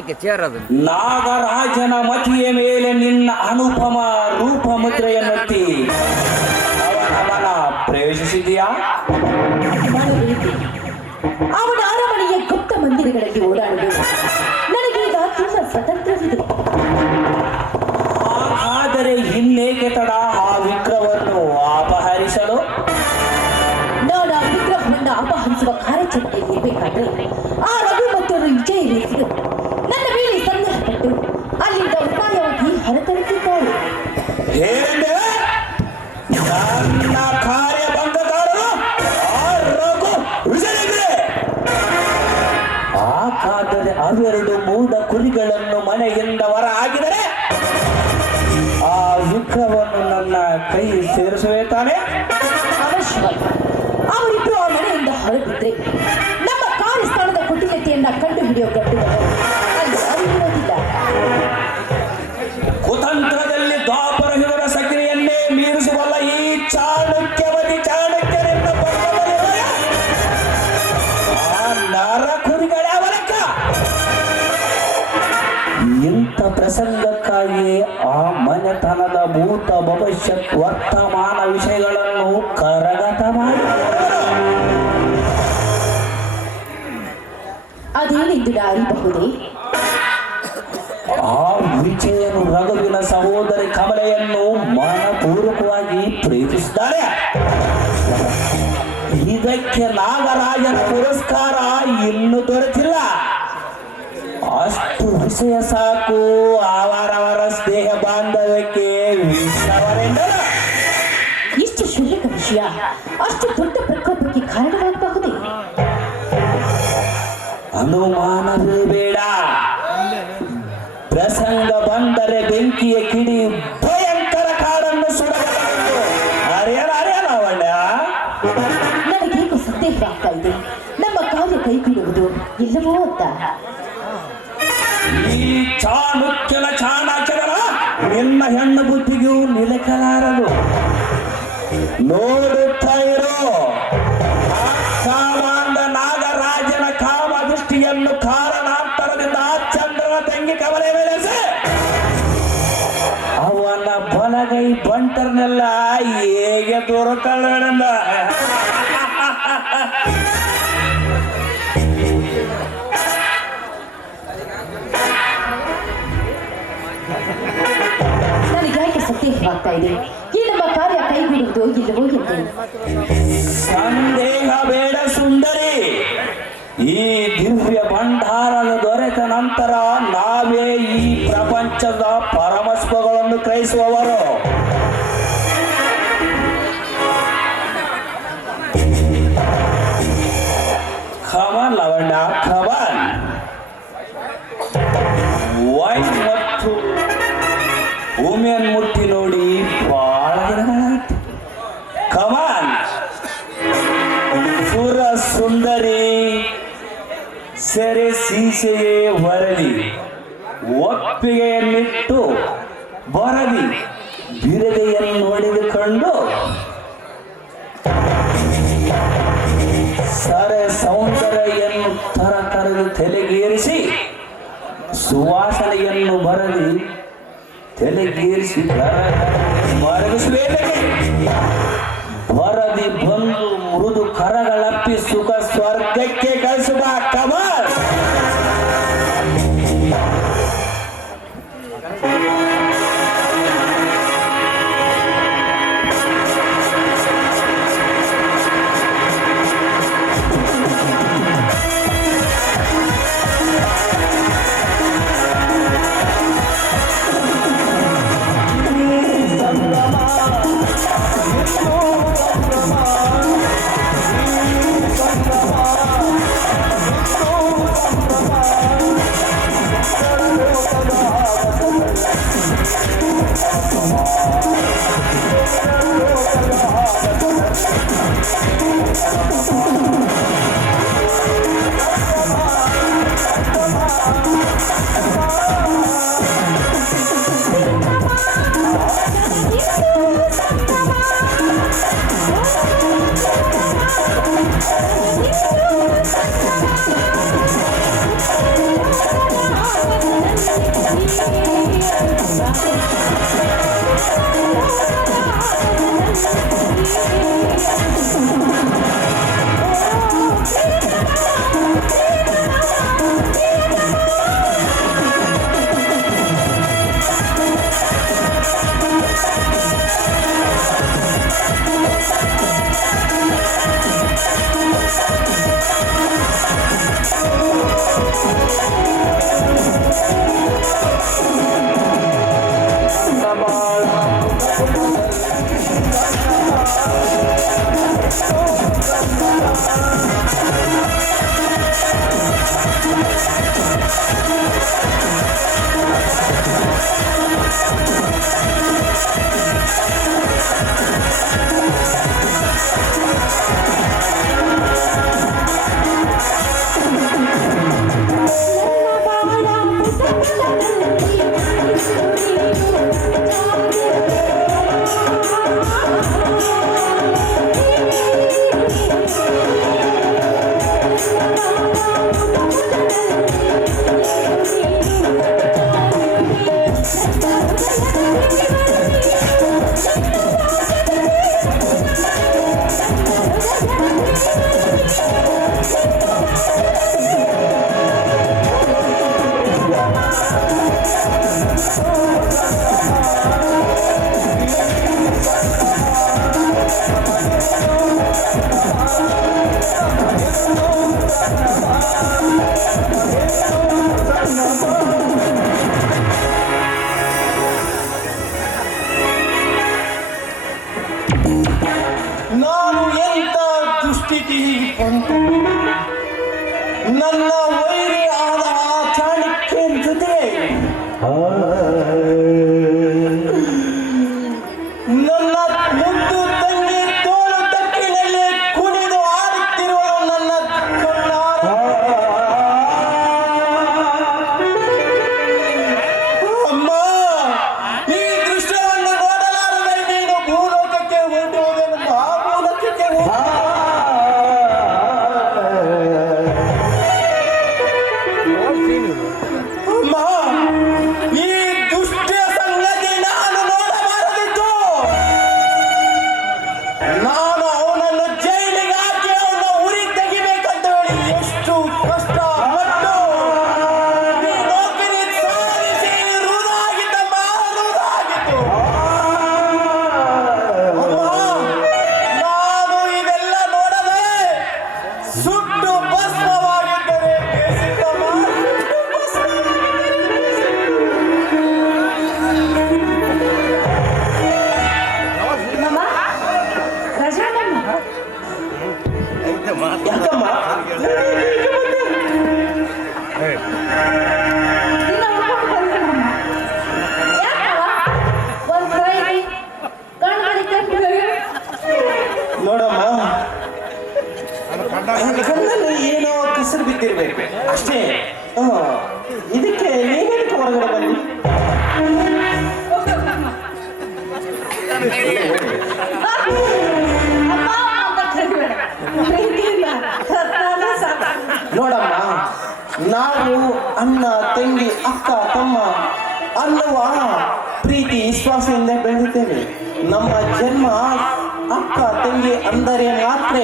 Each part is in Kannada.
ಏಕೆ ಚೇರದು ನಾಗರಾಜನ ಮತಿಯ ಮೇಲೆ ನಿನ್ನ ಅನುಪಮ ರೂಪ ಮುದ್ರೆಯನ್ನೆತ್ತಿ ಅವನ ಮನ ಪ್ರವೇಶಿಸಿದೆಯಾ? ಅವನ ಅರಮನೆಯ ಗುಪ್ತ ಮಂದಿರಗಳಲ್ಲಿ ಓಡಾಡುವುದು ನನಗೀಗ ತುಂಬ ಸ್ವತಂತ್ರವಿದೆ. ಆದರೆ ಇನ್ನೇಕೆ ತಡ ಆ ವಿಗ್ರಹವನ್ನು ಅಪಹರಿಸಲು? ನಾನು ಆ ವಿಗ್ರಹವನ್ನು ಅಪಹರಿಸುವ ಕಾರ್ಯಾಚರಣೆಯಲ್ಲಿ ಇರಬೇಕಾದ್ರೆ ಆ ರಘು ಮತ್ತು ವಿಜಯ ರೇಖಿಗಳು ನನ್ನ ಮೇಲೆ ಸಂದೇಹಪಟ್ಟು ಅಲ್ಲಿಂದ ಉಪಾಯವಾಗಿ ಹೊರತರುತ್ತಿದ್ದಾರೆ. ನನ್ನ ಕಾರ್ಯಭಂಗಕಾರರು ಆ ರಘು ವಿಜಯಗಿರಿ ಆ ಕಾಲದಲ್ಲಿ ಅವೆರಡು ಮೂಡ ಕುರಿಗಳನ್ನು ಮನೆಯಿಂದ ಹೊರ ಹಾಕಿದರೆ ಆ ವಿಗ್ರಹವನ್ನು ನನ್ನ ಕೈ ಸೇರಿಸುವೆ ತಾನೆ? ಅವಶ್ಯವಾಗಿ ಅವರಿಬ್ಬರು ಆ ಮನೆಯಿಂದ ಹೊರಬಿದ್ರೆ ನಮ್ಮ ಕಾರ್ಯಸ್ಥಾನದ ಕುಟಿಲತೆಯನ್ನ ಕಂಡು ಹಿಡಿಯೋ ಗಟ್ಟುಗಳು ಅಲ್ಲಿ ಅರಿವಿರೋದಿಲ್ಲ. ಕುತಂತ್ರದಲ್ಲಿ ದ್ವಾಪರ ಯುಗದ ಸಕ್ರಿಯನ್ನೇ ಮೀರಿಸುವಲ್ಲ ಈ ಚಾಣಕ್ಯವತಿ ಚಾಣಕ್ಯರಿಂದ ಆ ನರ ಕುರಿಗಳೇ ಅವರಕ್ಕ. ಇಂಥ ಪ್ರಸಂಗಕ್ಕಾಗಿ ಆ ಮನೆತನದ ಭೂತ ಭವಿಷ್ಯತ್ ವರ್ತಮಾನ ವಿಷಯಗಳನ್ನು ಕರಗತ ಮಾಡಿ ಅದೇನೆಂದು ಅರಿಬಹುದೇ? ಆ ವಿಜಯನು ರಘುವಿನ ಸಹೋದರಿ ಕಮಲೆಯನ್ನು ಮನಪೂರ್ವಕವಾಗಿ ಪ್ರೀತಿಸಿದ್ದಾರೆ. ಇದಕ್ಕೆ ನಾಗರಾಜನ ಪುರಸ್ಕಾರ ಇನ್ನೂ ದೊರೆತಿಲ್ಲ. ಅಷ್ಟು ವಿಷಯ ಸಾಕು ಅವರವರ ಸ್ನೇಹ ಬಾಂಧವ್ಯಕ್ಕೆ ವಿಷವರೆಂದರು. ಇಷ್ಟು ಕ್ಷುಲ್ಲಕ ವಿಷಯ ಅಷ್ಟು ದೊಡ್ಡ ಪ್ರಕೋಪಕ್ಕೆ ಕಾರಣವಾಗಬಹುದೇ? ಅನುಮಾನವೇ ಬೇಡ. ಪ್ರಸಂಗ ಬಂದರೆ ಬೆಂಕಿಯ ಕಿಡಿ ಭಯಂಕರ ಕಾಡನ್ನು ಸುಡಬಹುದು. ಅರೇನಾವಣ್ಣ, ನನಗೇನು ಸಂದೇಹವಾಗ್ತಾ ಇದೆ. ನಮ್ಮ ಕಾರ್ಯ ಕೈಬಿಡುವುದು ಇಲ್ಲವೋ ಅಂತ. ಈ ಚಾಣಕ್ಯನ ಚಾಣಾಕ್ಷರ ನಿನ್ನ ಹೆಣ್ಣು ಬುದ್ಧಿಗೂ ನಿಲಕಲಾರದು. ನೋಡುತ್ತಾ ಇರೋ ಕಾಮಾಂಧ ನಾಗರಾಜನ ಕಾಮ ದೃಷ್ಟಿಯನ್ನು ಕಾರಣಾಂತರದಿಂದ ಚಂದ್ರನ ತಂಗಿ ಕಮಲೆ ಬೆಳೆಸಿ ಅವನ ಬಲಗೈ ಬಂಟರ್ನೆಲ್ಲ ಹೇಗೆ ದೊರಕಲ್ಲ. ನನಗೆ ಯಾಕೆ ಸಂದೇಹವಾಗ್ತಾ ಇದೆ. ಈ ನಮ್ಮ ಕಾರ್ಯ ಕೈಬಿಡುವುದು ಇಲ್ಲವೋ ಎಂದು. ಸಂದೇಹ ಬೇಡ ಸುಂದರಿ. ಈ ದಿವ್ಯ ಭಂಡಾರದ ದೊರೆತ ನಂತರ ನಾವೇ ಈ ಪ್ರಪಂಚದ ಪರಮಸ್ವಗಳನ್ನು ಗ್ರಹಿಸುವವರು. ಖಮನ್ ಲವಣ್ಣ ಖಮನ್. ವೈನ್ ಮತ್ತು ಭೂಮಿಯನ್ನು ಮುಟ್ಟಿ ನೋಡಿ ಬಹಳ ದಿನಗಳಾಯ್ತು. ಖಮನ್ ಸುರ ಸುಂದರಿ ಸೆರೆ ಸೀಸೆಯೇ ಹೊರಲಿ ಒಪ್ಪಿಗೆಯನ್ನಿಟ್ಟು ಬರಲಿ ಬಿರದೆಯನ್ನು ಹೊಡೆದುಕೊಂಡು ಸರೆ ಸೌಂದರ್ಯವನ್ನು ತರತರದ ತಲೆಗೇರಿಸಿ ಸುವಾಸನೆಯನ್ನು ಬರಲಿ ತಲೆಗೇರಿಸಿ ಮರಗಿಸಬೇಕು. ವರದಿ ಬಂದು ಮೃದು ಕರಗಳಪ್ಪಿ ಸುಖ ಸ್ವರ್ಗಕ್ಕೆ ಕಳಿಸುವ ಕಮಲ್. ಸಂಗ ನಾನು ಎಂತ ದುಸ್ಥಿತಿ ಬಂತು ನನ್ನ ವೈರಿ ಆದ ಆ ಚಾಣಕ್ಯನ ಜೊತೆ ನನ್ನ ಮುದ್ದು ತಂಗಿ ತೋಳು ತಟ್ಟಿನಲ್ಲಿ ಕುಣಿದು ಆಡುತ್ತಿರುವ ನನ್ನ ಕಣ್ಣಾರ ಅಮ್ಮ ಈ ದೃಶ್ಯವನ್ನು ನೋಡಲಾರದೆ ನೀನು ಭೂಲೋಕಕ್ಕೆ ಹೊರಟುವುದನ್ನು ಮಹಾಭೂಲೋಕಕ್ಕೆ ಅಮ್ಮ ಈ ದುಷ್ಟ ಸಂಗತಿ ನಾನು ನೋಡಬಾರದಿತ್ತು ನಾನು ಅವನನ್ನು ಜೈಲಿಗೆ ಹಾಕಿ ಅವನ ಉರಿ ತೆಗಿಬೇಕಂತ ಹೇಳಿ ಎಷ್ಟು ಕಷ್ಟಪಟ್ಟು ಈ ನೌಕರಿ ಸಾಧಿಸಿ ರುದಾಗಿತ್ತಮ್ಮ ರುದಾಗಿತ್ತು ಅಮ್ಮ ನಾನು ಇದೆಲ್ಲ ನೋಡದೆ ಸುಟ್ಟು ಭಸ್ಮವಾಗಿದ್ದರೆ ಬೇಸಿತ್ತಮ್ಮ ಮಾಮ ರಜಾನಮ್ಮ ಯಾಕಮ್ಮ ನಿನ್ನ ಹುಡುಗ ಬಂದ್ರು ಮಾಮ. ಯಾಕವ್ವ? ಒಂದ್ ಕೈ ಕಣ್ಗಳಿಗೆ ಕೆಂಪಿಗೆ. ನೋಡಮ್ಮ ಕಣ್ಣಲ್ಲಿ ಏನೋ ಕಸರು ಬಿದ್ದಿರ್ಬೇಕು ಅಷ್ಟೇ ಇದಕ್ಕೆ ನೀವೇನಕ್ಕೆ ಹೊರಗಡೆ ಬನ್ನಿ ಅಮ್ಮ ಅಂತ ಕರಿಬೇಡ. ಪ್ರೀತಿಯಿಂದ ಸತ್ತಾಗ ಸಾಕು. ನೋಡಮ್ಮ ನಾವು ಅಣ್ಣ ತಂಗಿ ಅಕ್ಕ ತಮ್ಮ ಅನ್ನುವ ಪ್ರೀತಿ ವಿಶ್ವಾಸದಿಂದ ಬೆಳೆಯುತ್ತೇವೆ ನಮ್ಮ ಜನ್ಮ ಅಕ್ಕ ತಂಗಿ ಅಂದರೆ ಮಾತ್ರ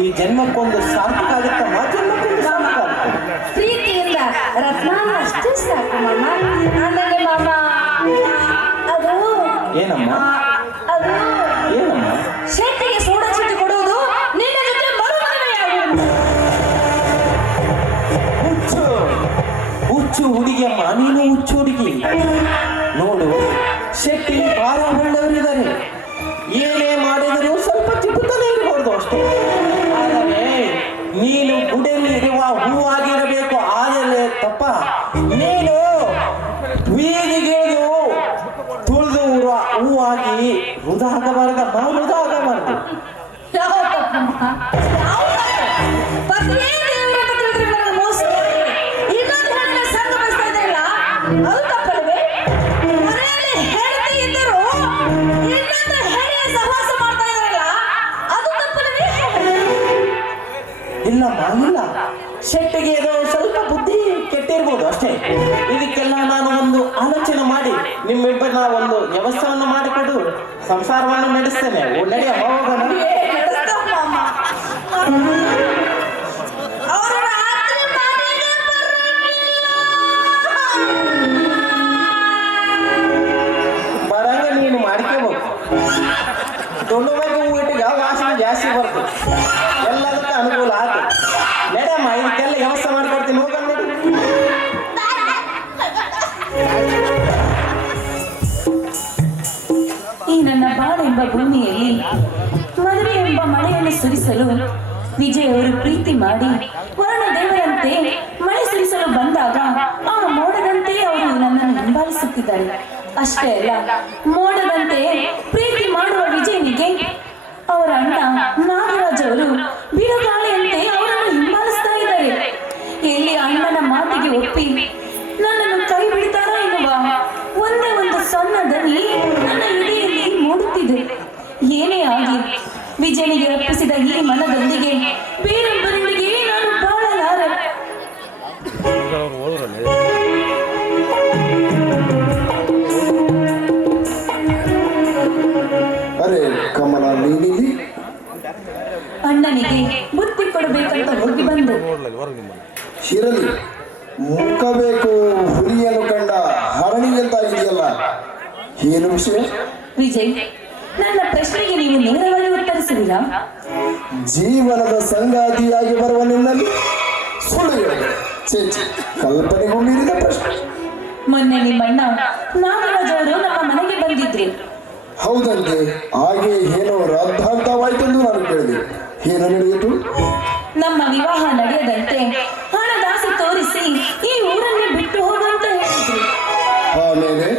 ಈ ಜನ್ಮಕ್ಕೊಂದು ಸಾರ್ಥಕ ಆಗುತ್ತಮ್ಮ ಜನ್ಮಕ್ಕೊಂದು ಸಾರ್ಥಕ ಆಗುತ್ತೆ ಪ್ರೀತಿಯಿಂದ ರತ್ನಾನ ಅಷ್ಟೇ ಸಾಕು ಮಾಮ. ಆಮೇಲೆ ಮಾಮ ಅದು ಏನಮ್ಮ ಅದು ಏನಮ್ಮ ಶೆಟ್ಟಿಗೆ ಸೋಡಾ ಚೀಟಿ ಕೊಡುವುದು ನಿನ್ನ ಜೊತೆ ಮರುಮದುವೆಯಾಗುವುದು. ಹುಚ್ಚು ಹುಚ್ಚು ಹುಡುಗಿಯಮ್ಮ ನೀನು ಹುಚ್ಚು ಹುಡುಗಿ ನೋಡು ಶೆಟ್ಟಿ ಬಹಳ ಒಳ್ಳೆಯವರಿದ್ದಾರೆ ಏನೇ ಮಾಡಿದರೂ ಸ್ವಲ್ಪ ಚಿಕ್ಕುತ್ತಲೇ ಇರಬಹುದು ಅಷ್ಟೇ ಆದರೆ ನೀನು ಗುಡಿಯಲ್ಲಿ ಇರುವ ಹೂವಾಗಿರಬೇಕು ಆದರೆ ತಪ್ಪ ನೀನು ಬೀದಿಗಿಳಿದು ತುಳಿದು ಹೂವಾಗಿ ಹೃದಯವಾಗಬಾರದಮ್ಮ ಹೃದಯವಾಗಬಾರದು ಯಾವ ತಪ್ಪಮ್ಮ? ಯಾವ ತಪ್ಪು? ಪತಿಯೇ ದೇವರ ಅಂತ ತಿಳಿದ್ರೆ ನನಗೆ ಮೋಸ ಮಾಡಿ ಇನ್ನೊಂದು ಹೆಣ್ಣಿನ ಸಂಗ ಬಯಸ್ತಾ ಇದ್ದೀರಲ್ಲ, ಅದು ತಪ್ಪಲ್ವೇ? ಮನೆಯಲ್ಲಿ ಹೆಂಡತಿ ಇದ್ದರೂ ಇನ್ನೊಂದು ಹೆಣ್ಣಿನ ಸಹವಾಸ ಮಾಡ್ತಾ ಇದ್ದಾರಲ್ಲ, ಅದು ತಪ್ಪಲ್ವೇ? ಇಲ್ಲಮ್ಮ ಇಲ್ಲ ಶೆಟ್ಟಿಗೆ ಏನೋ ಸ್ವಲ್ಪ ಬುದ್ಧಿ ಕೆಟ್ಟಿರ್ಬೋದು ಅಷ್ಟೇ ಇದಕ್ಕೆಲ್ಲ ನಾನು ಒಂದು ಆಲೋಚನೆ ಮಾಡಿ ನಿಮ್ಮಿಬ್ಬರನ್ನ ಒಂದು ವ್ಯವಸ್ಥೆಯನ್ನು ಮಾಡಿಕೊಡು ಸಂಸಾರವನ್ನು ನಡೆಸ್ತೇನೆ ನಡೆಯಮ್ಮ ಹೋಗೋಣ ನಡೆಸ್ತಮ್ಮಮ್ಮ. ಅವರು ರಾತ್ರಿ ಮನೆಗೆ ಬರಂಗ ನೀನು ಮಾಡ್ಕೋಬೇಕು ತೊಂಡು ಬಗ್ಗೆ ಹೂವಿಟ್ಟಿಗೆ ವಾಸನೆ ಜಾಸ್ತಿ ಬರ್ತದೆ ಎಲ್ಲದಕ್ಕೆ ಅನುಕೂಲ ಆಯ್ತು ನಡೆಯಮ್ಮ ಇದಕ್ಕೆಲ್ಲ ವ್ಯವಸ್ಥೆ ಮಾಡ್ಕೊಡ್ತೀನಿ ಹೋಗೋಣ ನೋಡಿ ಈ ನನ್ನ ಬಾಳೆಂಬ ಭೂಮಿಯಲ್ಲಿ ಮದುವೆ ಎಂಬ ಮಳೆಯನ್ನು ಸುರಿಸಲು ವಿಜಯ್ ಅವರು ಪ್ರೀತಿ ಮಾಡಿ ವರುಣ ದೇವರಂತೆ ಮಳೆ ಸುರಿಸಲು ಬಂದಾಗ ಆ ಮೋಡದಂತೆ ಅವರು ನನ್ನನ್ನು ಹಿಂಬಾಲಿಸುತ್ತಿದ್ದಾರೆ. ಅಷ್ಟೇ ಅಲ್ಲ, ಮೋಡದಂತೆ ಪ್ರೀತಿ ಮಾಡುವ ವಿಜಯನಿಗೆ ಅವರ ಅಣ್ಣ ನಾಗರಾಜ್ ಅವರು ಬಿರುಗಾಳಿಯಂತೆ ಅವರನ್ನು ಹಿಂಬಾಲಿಸ್ತಾ ಇದ್ದಾರೆ. ಎಲ್ಲಿ ಅಣ್ಣನ ಮಾತಿಗೆ ಒಪ್ಪಿ ನನ್ನನ್ನು ಕೈ ಬಿಡ್ತಾರೋ ಎನ್ನುವ ಒಂದೇ ಒಂದು ಸಣ್ಣ ದನಿ ನನ್ನ ಎದೆಯಲ್ಲಿ ಮೂಡುತ್ತಿದೆ. ಏನೇ ಆಗಿ ವಿಜಯನಿಗೆ ಅರ್ಪಿಸಿದ ಈ ಮನದೊಂದಿಗೆ ಬೇರೊಬ್ಬರೊಂದಿಗೆ ನಾನು ಬಾಳಲಾರೆ. ಅರೆ ಕಮಲ, ನೀನಿಲ್ಲಿ? ಅಣ್ಣನಿಗೆ ಬುದ್ಧಿ ಕೊಡಬೇಕಂತ ಹೋಗಿ ಬಂದೆ. ಶಿರಲಿ, ಮುಖ ಬೇಕು ಹುಲಿಯನ್ನು ಕಂಡ ಹರಣಿಯಂತ ಇದೆಯಲ್ಲ, ಏನು ವಿಷಯ? ವಿಜಯ್, ನನ್ನ ಪ್ರಶ್ನೆಗೆ ನೀವು ನೇರವಾಗಿ ಉತ್ತರಿಸುವಿರಾ? ಜೀವನದ ಸಂಗಾತಿಯಾಗಿ ಬರುವ ನಿನ್ನಲ್ಲಿ ಸುಳ್ಳು ಹೇಳಿದೆ. ಚೇಚಿ, ಕಲ್ಪನೆಗೂ ಮೀರಿದ ಪ್ರಶ್ನೆ. ಮೊನ್ನೆ ನಿಮ್ಮಣ್ಣ ನಾಗರಾಜ್ ಅವರು ನಮ್ಮ ಮನೆಗೆ ಬಂದಿದ್ರು. ಹೌದಂತೆ, ಹಾಗೆ ಏನೋ ರದ್ದಾಂತವಾಯ್ತೆಂದು ನಾನು ಕೇಳಿದೆ. ಏನು ನಡೆಯಿತು? ನಮ್ಮ ವಿವಾಹ ನಡೆಯದಂತೆ ಹಣದಾಸೆ ತೋರಿಸಿ ಈ ಊರನ್ನೇ ಬಿಟ್ಟು ಹೋಗಂತ ಹೇಳಿದ್ರು. ಆಮೇಲೆ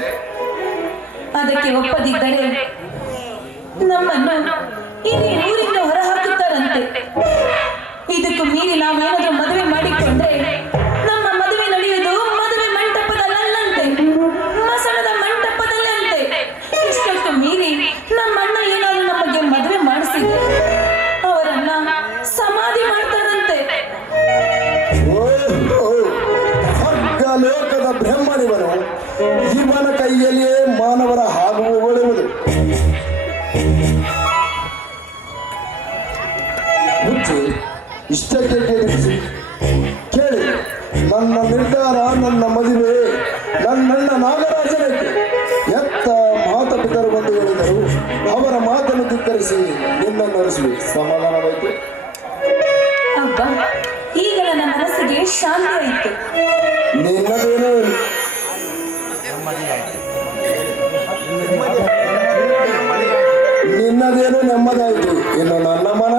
ಅದಕ್ಕೆ ಒಪ್ಪದಿದ್ದರೆ ನಮ್ಮನ್ನು ಇಲ್ಲಿ ಊರಿಂದ ಹೊರ ಹಾಕುತ್ತಾರಂತೆ. ಇದಕ್ಕೂ ಮೀರಿ ನಾವೇನಾದ್ರೂ ಮದುವೆ ಮಾಡಿಕೊಂಡ್ರೆ ನಮ್ಮ ಮದುವೆ ನಡೆಯುವುದು ಮದುವೆ ಮಂಟಪದಲ್ಲಂತೆ, ಮಸಣದ ಮಂಟಪದಲ್ಲಂತೆ. ಇಷ್ಟಕ್ಕೂ ಮೀರಿ ನಮ್ಮಣ್ಣ ಏನಾದ್ರೂ ನಮಗೆ ಮದುವೆ ಮಾಡಿಸಿದ್ರೆ ಅವರನ್ನ ಸಮಾಧಿ ಮಾಡ್ತಾರಂತೆ. ಲೋಕದ ಬ್ರಹ್ಮನಿವನು, ಇವನ ಕೈಯಲ್ಲಿಯೇ ಮಾನವರ ಹಾಗೂ ಒಳ್ಳೆಯುವುದು. ಮುಚ್ಚಿ ಇಷ್ಟಕ್ಕೆ ಕೇಳಿಸಿ ಕೇಳಿ, ನನ್ನ ನಿರ್ಧಾರ, ನನ್ನ ಮದುವೆ, ನನ್ನಣ್ಣ ನಾಗರಾಜನಕ್ಕೆ ಎತ್ತ ಮಾತಾಪಿತರು ಬಂದು ಹೇಳಿದರು. ಅವರ ಮಾತನ್ನು ಧಿಕ್ಕರಿಸಿ ನಿನ್ನನ್ನು ನಡೆಸುವೆ. ಸಮಾಧಾನವಾಯಿತು? ಅಬ್ಬ, ಈಗ ನನ್ನ ಮನಸ್ಸಿಗೆ ಶಾಂತಿ ಆಯಿತು. ನಿನ್ನದೇನು ನಿನ್ನದೇನು ನೆಮ್ಮದಾಯಿತು, ಇನ್ನು ನನ್ನ ಮನ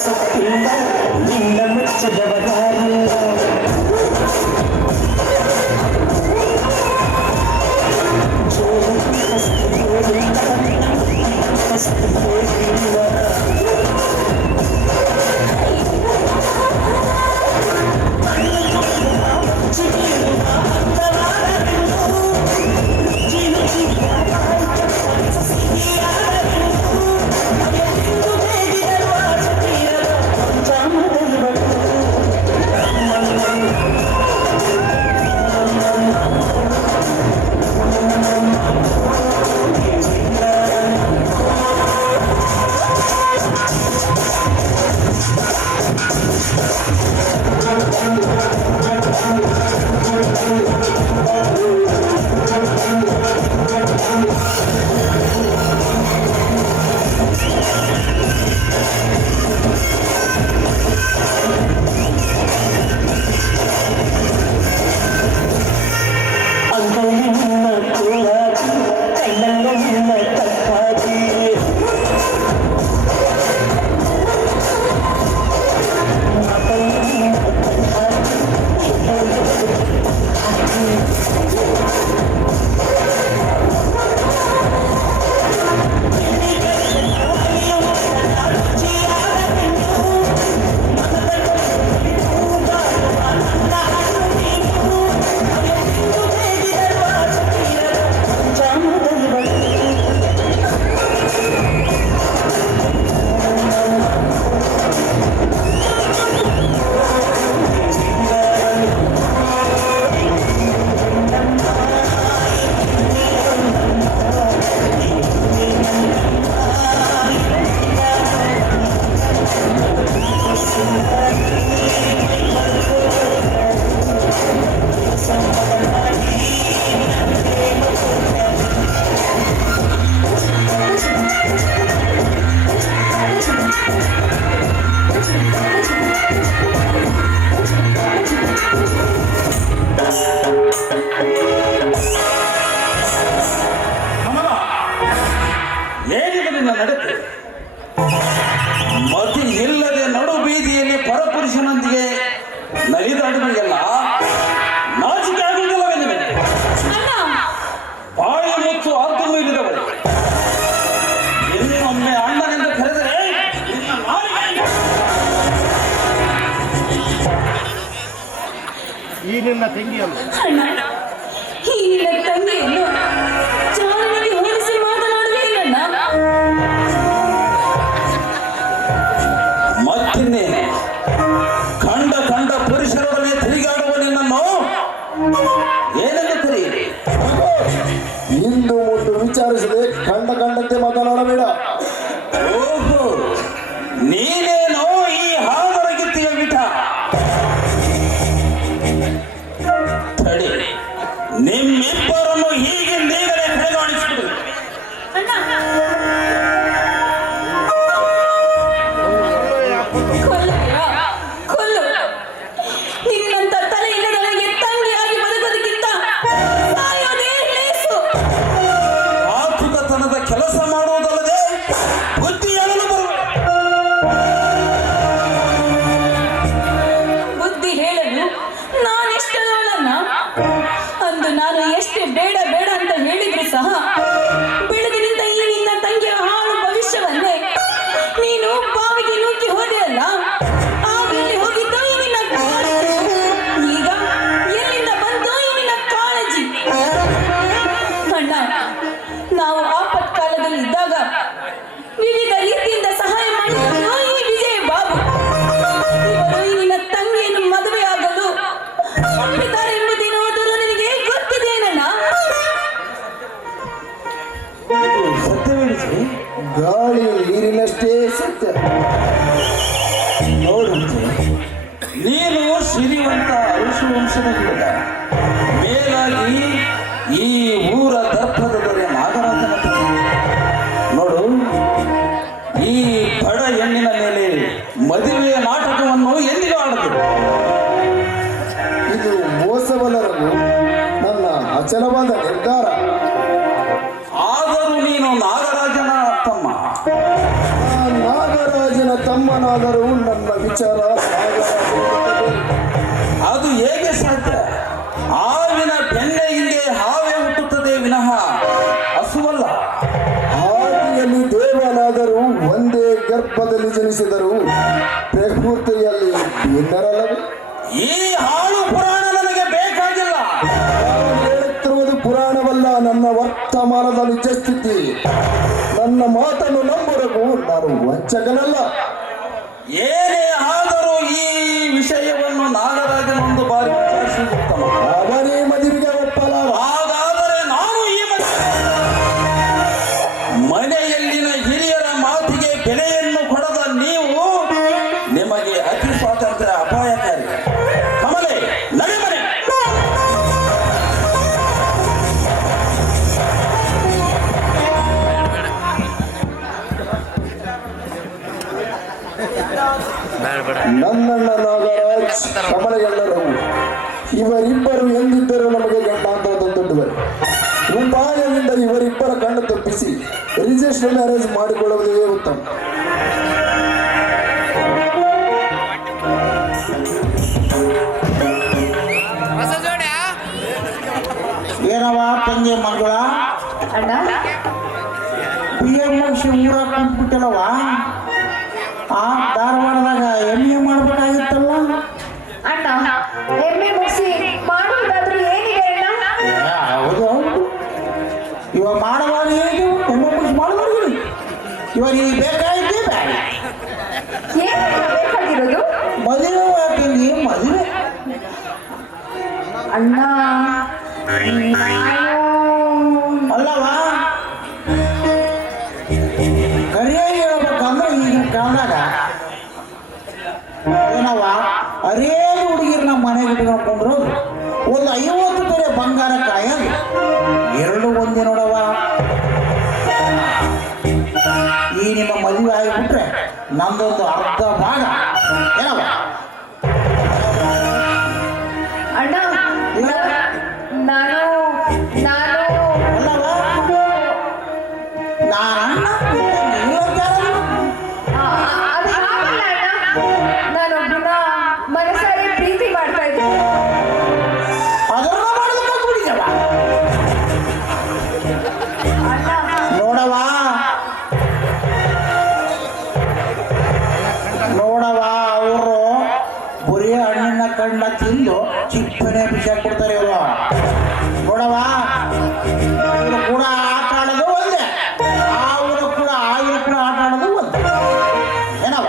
ಸೊಕ್ಕಿಲ್ಲ ನಿನ್ನ ಮೆಚ್ಚದವರಾರಿಲ್ಲ. ಬೈದಾಡಿದೆಯಲ್ಲ ನಾಚಿಕೆ ಆಗುವುದಿಲ್ಲವೇ ನಿನಗೆ? ಬಾಯಿ ಮುಚ್ಚು ಆದ್ದು ಮೀರಿದವಳೆ. ಇನ್ನೊಮ್ಮೆ ಅಣ್ಣನೆಂದು ಕರೆದರೆ ನಿನ್ನ ನಾಲಿಗೆ ಈ ನಿನ್ನ ತಂಗಿಯನ್ನು ಅಣ್ಣ, ಈ ನಿನ್ನ ತಂಗಿಯನ್ನು ಚಾಲನೆಗೆ ಹೋಲಿಸಿ ಮಾತನಾಡುವೇನಣ್ಣ? ಮತ್ತಿನ್ನೇನೆ ಕಂಡ ಪುರುಷರೊಡನೆ ತಿರುಗಾಡುವ ನಿನ್ನನ್ನು ಏನೆಂದು ಕರೆಯಿರಿ? ಇಂದು ಮುಂದು ವಿಚಾರಿಸದೆ ಕಂಡಂತೆ ಮಾತನಾಡಬೇಡ. ಓಹೋ, ನೀನೇನೋ ಈ ಹಾದರಗಿತ್ತಿಯ ಬಿಟ. ತಡಿ, ನಿಮ್ಮಿಬ್ಬರನ್ನು ಹೀಗಿಂದೀಗಲೇ ಕಡೆಗಾಣಿಸಿಬಿಡು. ಕೊಲ್ಲು. ನಿನ್ನಂತ ತಲೆ ಇಲ್ಲದವರಿಗೆ ತಂಗಿಯಾಗಿ ಬದುಕೋದಕ್ಕಿಂತ ಸಾಯೋದೇ ಲೇಸು. ಆತುಕತನದ ಕೆಲಸ ಮಾಡುವುದಲ್ಲದೆ ಬುದ್ಧಿ ಹೇಳಲು ಬುದ್ಧಿ ಹೇಳಲು ನಾನೆಷ್ಟದವಳನ್ನ? ಅಂದು ನಾನು ಎಷ್ಟೇ ಬೇಡ ಅಂತ ಹೇಳಿದ್ರು ಸಹ ಬೆಳೆದು ನಿಂತ ಈ ನಿನ್ನ ತಂಗಿಯ ಹಾಳು ಭವಿಷ್ಯವನ್ನೇ ನೀನು ಬಾವಿಗೆ ನೂಕಿ ಹೋದೆ ಅಲ್ಲ. ಆಗ ಎಲ್ಲಿ ಹೋಗಿದ್ದೋ ಈ ನಿನ್ನ ಕಾಳಜಿ? ಈಗ ಎಲ್ಲಿಂದ ಬಂದೋ ಈ ನಿನ್ನ ಕಾಳಜಿ? ಅಣ್ಣ, ನಾವು ಆಪತ್ಕಾಲದಲ್ಲಿ ಇದ್ದಾಗ ವಿವಿಧ ರೀತಿಯಿಂದ ಸಹಾಯ ಮಾಡಿದ್ರು ಈ ವಿಜಯ ಬಾಬು. ಇವರು ಈ ನಿನ್ನ ತಂಗಿಯನ್ನು ಮದುವೆಯಾಗಲು ಒಪ್ಪಿದ್ದಾರೆ ಎಂಬುದೇನಾದರೂ ನಿನಗೆ ಗೊತ್ತಿದೆಯೇನಣ್ಣ? ಸತ್ಯವೇಳಿಸಿ ಗಾಳಿ ನೀರಿನಷ್ಟೇ ಸತ್ಯ. ನೋಡು ವಿಜಯ್, ನೀನು ಶ್ರೀಮಂತ ಅರುಷ ವಂಶದ ಹುಡುಗ. ಮೇಲಾಗಿ ಈ ಊರ ದರ್ಪದ ದೊರೆ ನಾಗರಾಜನ ಪುತ್ರ. ನೋಡು, ಈ ಬಡ ಹೆಣ್ಣಿನ ಮೇಲೆ ಮದುವೆಯ ನಾಟಕವನ್ನು ಎಂದಿಗೂ ಆಡದು. ಇದು ಮೋಸವಲ್ಲರದು ನನ್ನ ಅಚಲವಾದ ನಿರ್ಧಾರ. ಆದರೂ ನೀನು ನಾಗರಾಜನ ತಮ್ಮ. ಆ ನಾಗರಾಜನ ತಮ್ಮನಾದರೂ ನನ್ನ ವಿಚಾರ ಅದು ಹೇಗೆ ಸಾಧ್ಯ? ಹಾವಿನ ಬೆಣ್ಣೆ ಹಿಂದೆ ಹಾವೇ ಹುಟ್ಟುತ್ತದೆ ವಿನಃ ಹಸುವಲ್ಲ. ಹಾದಿಯಲ್ಲಿ ದೇವನಾದರೂ ಒಂದೇ ಗರ್ಭದಲ್ಲಿ ಜನಿಸಿದರು ಪ್ರಕೃತಿಯಲ್ಲಿ ಭಿನ್ನರಲ್ಲವೇ? ಈ ಹಾಳು ಪುರಾಣ ನನಗೆ ಬೇಕಾಗಿಲ್ಲ. ನಾನು ಹೇಳುತ್ತಿರುವುದು ಪುರಾಣವಲ್ಲ, ನನ್ನ ವರ್ತಮಾನದ ನಿಜ ಸ್ಥಿತಿ. ನನ್ನ ಮಾತನ್ನು ನಂಬುವರೆಗೂ ನಾನು ವಂಚಕನಲ್ಲ. ಏನೇ ಆದರೂ ಈ ವಿಷಯವನ್ನು ನಾಗರಾಜನೊಂದು ಬಾರಿ ವಿಚಾರಿಸುವುದು ಉತ್ತಮ. ಅವನೇ ಮದುವೆಗೆ ಒಪ್ಪಲಾರ. ಹಾಗಾದರೆ ನಾನು ಈ ಮನೆಯಲ್ಲಿನ ಹಿರಿಯರ ಮಾತಿಗೆ ಬೆಲೆಯನ್ನು ಕೊಡದ ನೀವು, ನಿಮಗೆ ಅತಿ ಸ್ವಾತಂತ್ರ್ಯ ಅಪಾಯಕಾರಿ. ಕಮಲೆ, ನಡೆ ಮನೆ. ನನ್ನಣ್ಣ ನಾಗರಾಜ್, ಕಮಲೆಗೆಲ್ಲರೂ ಇವರಿಬ್ಬರು ಎಂದಿದ್ದರೂ ನಮಗೆ ಗಂಡಾಂತರ ತಂದೊಡ್ಡುವರು. ಉಪಾಯದಿಂದ ಇವರಿಬ್ಬರ ಕಣ್ಣು ತಪ್ಪಿಸಿ ರಿಜಿಸ್ಟರ್ ಮ್ಯಾರೇಜ್ ಮಾಡಿಕೊಳ್ಳುವುದೇ ಉತ್ತಮ. ಏನವ ತಂಗಿ ಮಗಳ ಅಣ್ಣ, PMC ಊರಾಗ ಕುಂತ್ಬಿಟ್ಟಲ್ಲವ. ಆ ಧಾರವಾಡದಾಗ MA ಮಾಡ್ಬೇಕಾಗಿತ್ತಲ್ಲ. ಅಣ್ಣ, ಎಮ್ಮೆ ಮುಗಿಸಿ ಮಾಡುವುದಾದ್ರೂ ಏನಿದೆ ಅಣ್ಣ? ಹೌದು ಹೌದು, ಇವಾಗ ಮಾಡುವಾಗ ಹೇಗೆ MA ಮಾಡುವಾಗ ಇವಾಗ ಈಗ ಬೇಕಾಗಿದ್ದೇ ಬೇಡ. ಏನು ಬೇಕಾಗಿರೋದು? ಮದುವೆ ಯಾಕೆ ಮದುವೆ? ಅಣ್ಣ, ಅಲ್ಲವ, ಕರಿಯಾಗಿ ಹೇಳ್ಬೇಕಂದ್ರೆ ಈಗಿನ ಕಾಲದಾಗ ಏನವ ಅರೇದು ಹುಡುಗಿರು ನಮ್ಮ ಮನೆಗೆ ಇಟ್ಕೊಂಡ್ರು ಒಂದು 50 ತೊಲೆ ಬಂಗಾರ ಕಾಯದು ಎರಡು ಒಂದೇ ನೋಡವ. ಈ ನಿಮ್ಮ ಮದುವೆ ಆಗಿಬಿಟ್ರೆ ನಮ್ದೊಂದು ಅರ್ಧ ಭಾಗ ಏನವ? ಅಣ್ಣ, ನಾನು ಅಲ್ಲವ, ನಾನು ಅದು ಹಾಗಲ್ಲ ಅಣ್ಣ. ನಾನೊಬ್ಬನ ಮನಸಾರಿ ಪ್ರೀತಿ ಮಾಡ್ತಾ ಚಿಪ್ಪನೆ ವಿಷಯ ಕೊಡ್ತಾರೆ ಇವರು. ನೋಡವ, ಇವರು ಕೂಡ ಆಟ ಆಡೋದು ಒಂದೇ, ಅವರು ಕೂಡ ಆಟ ಆಡೋದು ಒಂದೇ. ಏನವ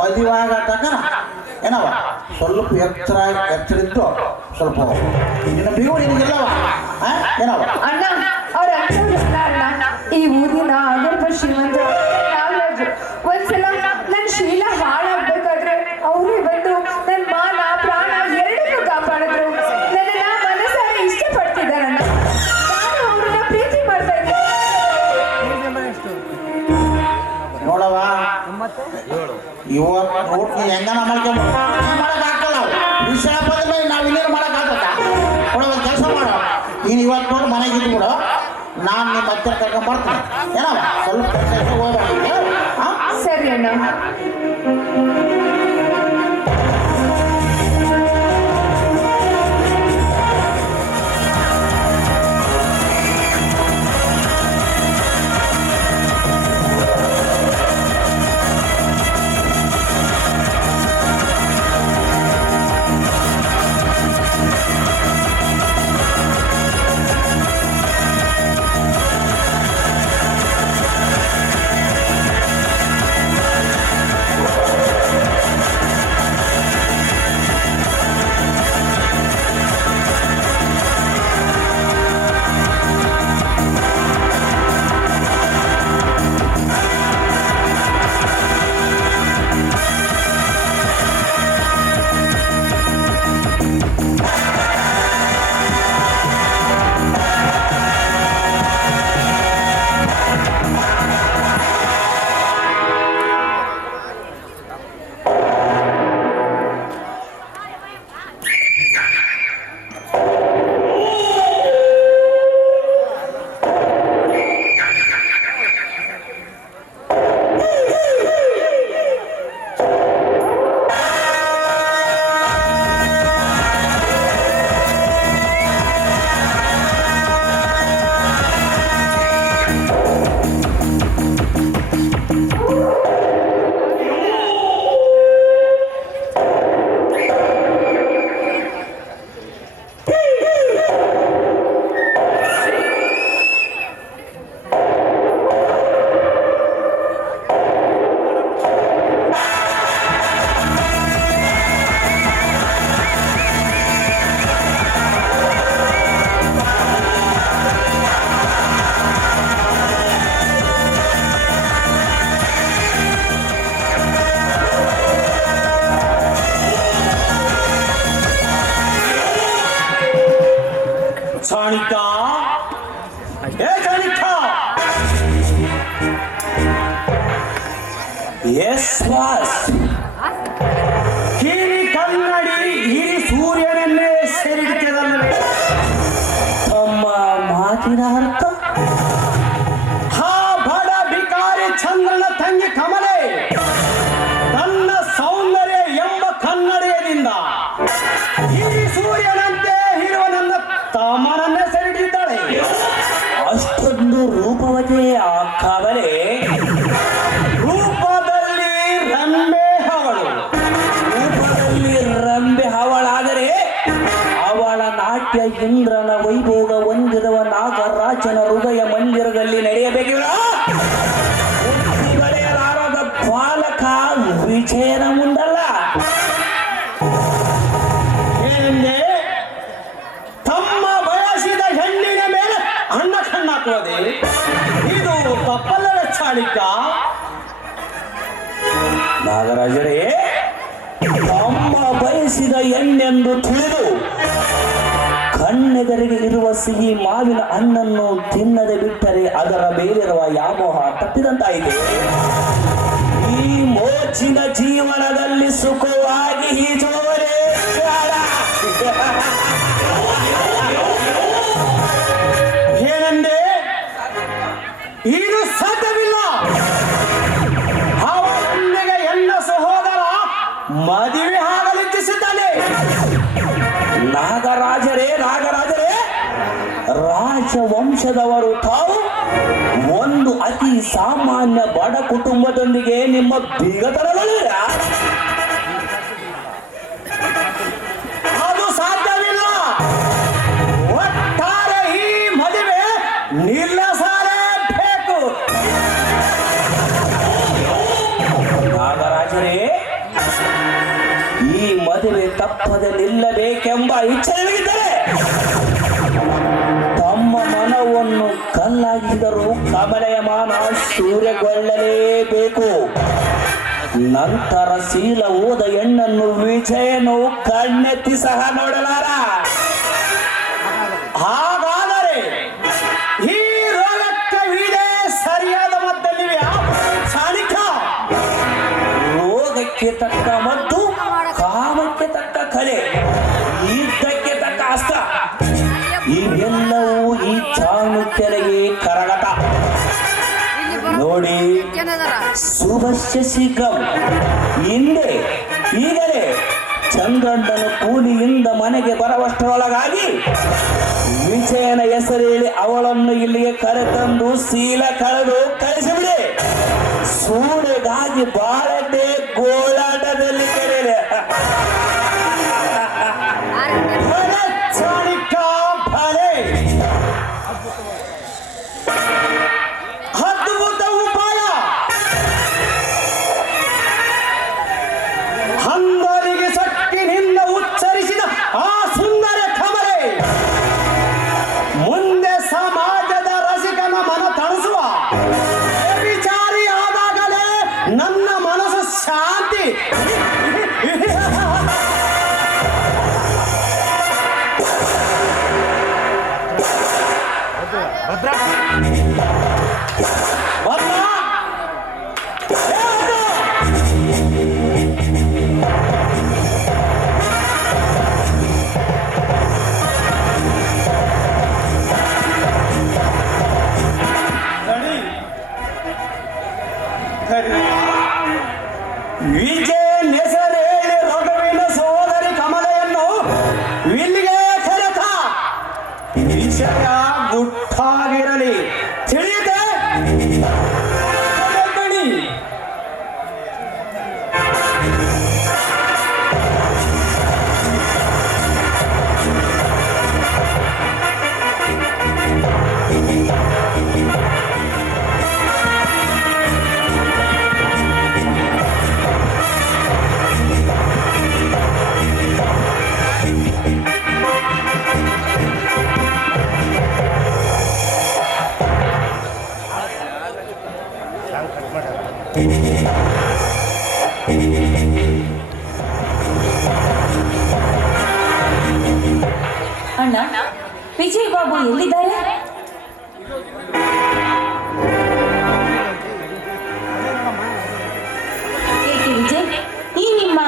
ಮದುವಾಗ ತಕ್ಕನ ಏನವ ಸ್ವಲ್ಪ ಎಚ್ಚರಿತ್ತು ಸ್ವಲ್ಪ ನಿನ್ನ ಬಿಗು ನಿನಗಿಲ್ಲವ. ಏನವ ಅಣ್ಣ ಅವ್ರ ಅಣ್ಣ ಈ ಊರಿನ ಆಗರ್ಭ ಶ್ರೀಮಂತ ನಾಗರಾಜು. ಒಂದ್ಸಲ ನನ್ನ ಶೀಲ ಹಾಳಾಗ್ಬೇಕಾದ್ರೆ ಅವರೇ ಬಂದು ನನ್ನ ಮಾನ ಪ್ರಾಣ ಎರಡನ್ನೂ ಕಾಪಾಡಿದ್ರು. ನನ್ನನ್ನ ಮನಸ್ಸಾರೆ ಇಷ್ಟಪಡ್ತಿದ್ದಾರಣ್ಣ. ನಾನು ಅವ್ರನ್ನ ಪ್ರೀತಿ ಮಾಡ್ತಾ ಇದ್ದೆ. ನೋಡವ, ಇವತ್ತು ನೋಟ್ ನೀನು ಹೆಂಗನ ಮಾಡಕ್ಕಾಗಲ್ಲ. ವಿಷಯ ಬಂದ ಮೇಲೆ ನಾವು ಇನ್ನೇನು ಮಾಡಕ್ಕಾಗತ್ತ? ನೋಡ, ಒಂದು ಕೆಲಸ ಮಾಡೋ, ನೀನು ಇವತ್ತು ನೋಡಿ ಮನೆಗೆ ಇದ್ಬಿಡು, ನಾನು ನಿಮ್ಮ ಹತ್ತಿರ ಕರ್ಕೊಂಡ್ ಬರ್ತೀನಿ. ಏನವ ಸ್ವಲ್ಪ ಕೆಲಸ ಹೋಗ್ಬೇಡ. ಸರಿ ಅಣ್ಣ. ಚಾಣಿಕ, ಏ ಚಾಣಿಕ, ಎಸ್ ಬಾಸ್. ಕಿರಿ ಕನ್ನಡಿ ಹಿರಿ ಸೂರ್ಯನನ್ನೇ ಸೆರೆಹಿಡಿತದಲ್ಲವೇ ತಮ್ಮ ಮಾತಿನ ಅರ್ಥ? ಹಾ ಬಡ ಬಿಕಾರಿ ಚಂದ್ರನ ತಂಗಿ ಕಮಲೆ ತನ್ನ ಸೌಂದರ್ಯ ಎಂಬ ಕನ್ನಡಿಯದಿಂದ ಹಿರಿ ಸೂರ್ಯನಂತೆ ಇರುವ ನನ್ನ ತಮ್ಮನನ್ನೇ ಸೆರೆಹಿಡಿದಿದ್ದಾಳೆ. ಅಷ್ಟೊಂದು ರೂಪವತಿ ಆ ಕಮಲೆ ರೂಪದಲ್ಲಿ ರಂಬೆ ಅವಳಾದರೆ ಅವಳ ನಾಟ್ಯ ಇಂದ್ರನ ವೈಭೋಗ ಹೊಂದಿರುವ ನಾಗರಾಜನ ಹೃದಯ ಮಂದಿರದಲ್ಲಿ ನಡೆಯಬೇಕಿಲ್ಲ. ಬೆಳೆಯಲಾರದ ಬಾಲಕ ವಿಜಯನ ಮುಂದಲ್ಲ. ಏನೆಂದೆ? ತಮ್ಮ ಬಯಸಿದ ಹೆಣ್ಣಿನ ಮೇಲೆ ಅಣ್ಣ ಕಣ್ಣಾಕುವುದೇ ಇದು ತಪ್ಪಲ್ಲದ ಚಾಳಿಕ. ನಾಗರಾಜರೇ, ತಮ್ಮ ಬಯಸಿದ ಹೆಣ್ಣೆಂದು ತಿಳಿದು ಕಣ್ಣೆದರಿಗೆ ಇರುವ ಸಿಹಿ ಮಾವಿನ ಹಣ್ಣನ್ನು ತಿನ್ನದೆ ಬಿಟ್ಟರೆ ಅದರ ಮೇಲಿರುವ ವ್ಯಾಮೋಹ ತಪ್ಪಿದಂತಾಯಿತು. ಈ ಮೋಚಿನ ಜೀವನದಲ್ಲಿ ಸುಖವಾಗಿ ಈಜುವವರೇ ಏನಂದೆ? ಇದು ಸಾಧ್ಯವಿಲ್ಲ. ಅವನೊಂದಿಗೆ ಎನ್ನ ಸಹೋದರ ಮದುವೆ ಆಗಲಿಚ್ಛಿಸಿದ್ದಾನೆ. ನಾಗರಾಜರೇ, ರಾಜವಂಶದವರು ತಾವು ಒಂದು ಅತಿ ಸಾಮಾನ್ಯ ಬಡ ಕುಟುಂಬದೊಂದಿಗೆ ನಿಮ್ಮ ಬೀಗತನಗಳಿರ ಇಚ್ಛೆ ನಿಮಗಿದ್ದರೆ ತಮ್ಮ ಮನವನ್ನು ಕಲ್ಲಾಗಿದ್ದರೂ ಕಮಲೆಯ ಮಾನ ಸೂರ್ಯಗೊಳ್ಳಲೇಬೇಕು. ನಂತರ ಶೀಲ ಹೋದ ಹೆಣ್ಣನ್ನು ವಿಜಯನು ಕಣ್ಣೆತ್ತಿ ಸಹ ನೋಡಲಾರ. ಹಾಗಾದರೆ ಈ ರೋಗಕ್ಕೆ ಇದೇ ಸರಿಯಾದ ಮದ್ದಲ್ಲಿವೆ ಕ್ಷಣಿಕ. ರೋಗಕ್ಕೆ ತಕ್ಕ ಮದ್ದು, ಕಾಮಕ್ಕೆ ತಕ್ಕ ಕಲೆ, ಯುದ್ಧಕ್ಕೆ ತಕ್ಕ ಅಸ್ತ್ರ, ಇವೆಲ್ಲವೂ ಈ ಚಾಣಕ್ಯನಿಗೆ ಕರಗತ. ನೋಡಿ, ಶುಭಶ್ಯ ಶೀಘ್ರಂ. ಹಿಂದೆ ಈಗಲೇ ಚಂದ್ರಣ್ಣನು ಕೂಲಿಯಿಂದ ಮನೆಗೆ ಬರುವಷ್ಟರೊಳಗಾಗಿ ವಿಜಯನ ಹೆಸರು ಹೇಳಿ ಅವಳನ್ನು ಇಲ್ಲಿಗೆ ಕರೆತಂದು ಶೀಲ ಕಳೆದು ಕಳಿಸಿಬಿಡಿ. ಸೂಳೆಗಾಗಿ ಬಾಳದೆ ಗೋಳಾಟದಲ್ಲಿ ಕರೆಯಲೆ. ಕ್ಷಣಿಕ ಫಲೆ ಅದ್ಭುತ ಉಪಾಯ. ಹಂದರಿಗೆ ಸೊಕ್ಕಿನಿಂದ ಉಚ್ಚರಿಸಿದ ಆ ಸುಂದರ ಕಮಲೆ ಮುಂದೆ ಸಮಾಜದ ರಸಿಕನ ಮನ ತಣಿಸುವ ವಿಚಾರಿ ಆದಾಗಲೇ ನನ್ನ ಮನಸ್ಸು ಶಾಂತಿ. ಭದ್ರಾ ವಿಜಯ ಹೆಸರು ಹೇಳಿ ರಘುವಿನ ಸಹೋದರಿ ಕಮಲೆಯನ್ನು ಇಲ್ಲಿಗೆ ಕರೆತ. ವಿಷಯ ಗುಟ್ಟಾಗಿರಲಿ, ತಿಳಿಯುತ್ತೆ? ಗಣಿ. ಅಣ್ಣ, ವಿಜಯ್ ಬಾಬು ಎಲ್ಲಿದ್ದಾರೆ? ಏಕೆ ವಿಜಯ್, ಈ ನಿಮ್ಮ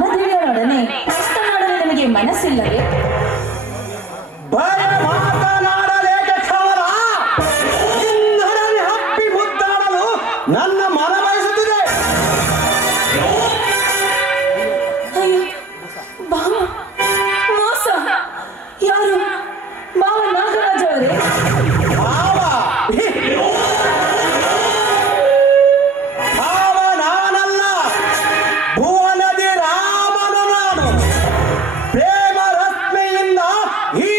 ಮನದಿವ್ಯರೊಡನೆ ಮಾತನಾಡಲು ನಿಮಗೆ ಮನಸ್ಸಿಲ್ಲವೇ? ಭಯ ಮಾತನಾಡಲೇಕೆ ಕಮಲ? ನಿನ್ನೊಡನೆ ಹಪ್ಪಿ ಮುದ್ದಾಡಲು ನನ್ನ ಮನ ಬಯಸುತ್ತಿದೆ. ಅಯ್ಯೋ ಬಾವ, ಮೋಸ. ಯಾರು? ಬಾವ ನಾಗರಾಜ್ ಅವರೇ? ಭಾವ ಭಾವ ನಾನಲ್ಲ, ಭುವನದಿ ರಾಮನು ನಾನು. ಪ್ರೇಮ ರತ್ನೆಯಿಂದ ಈ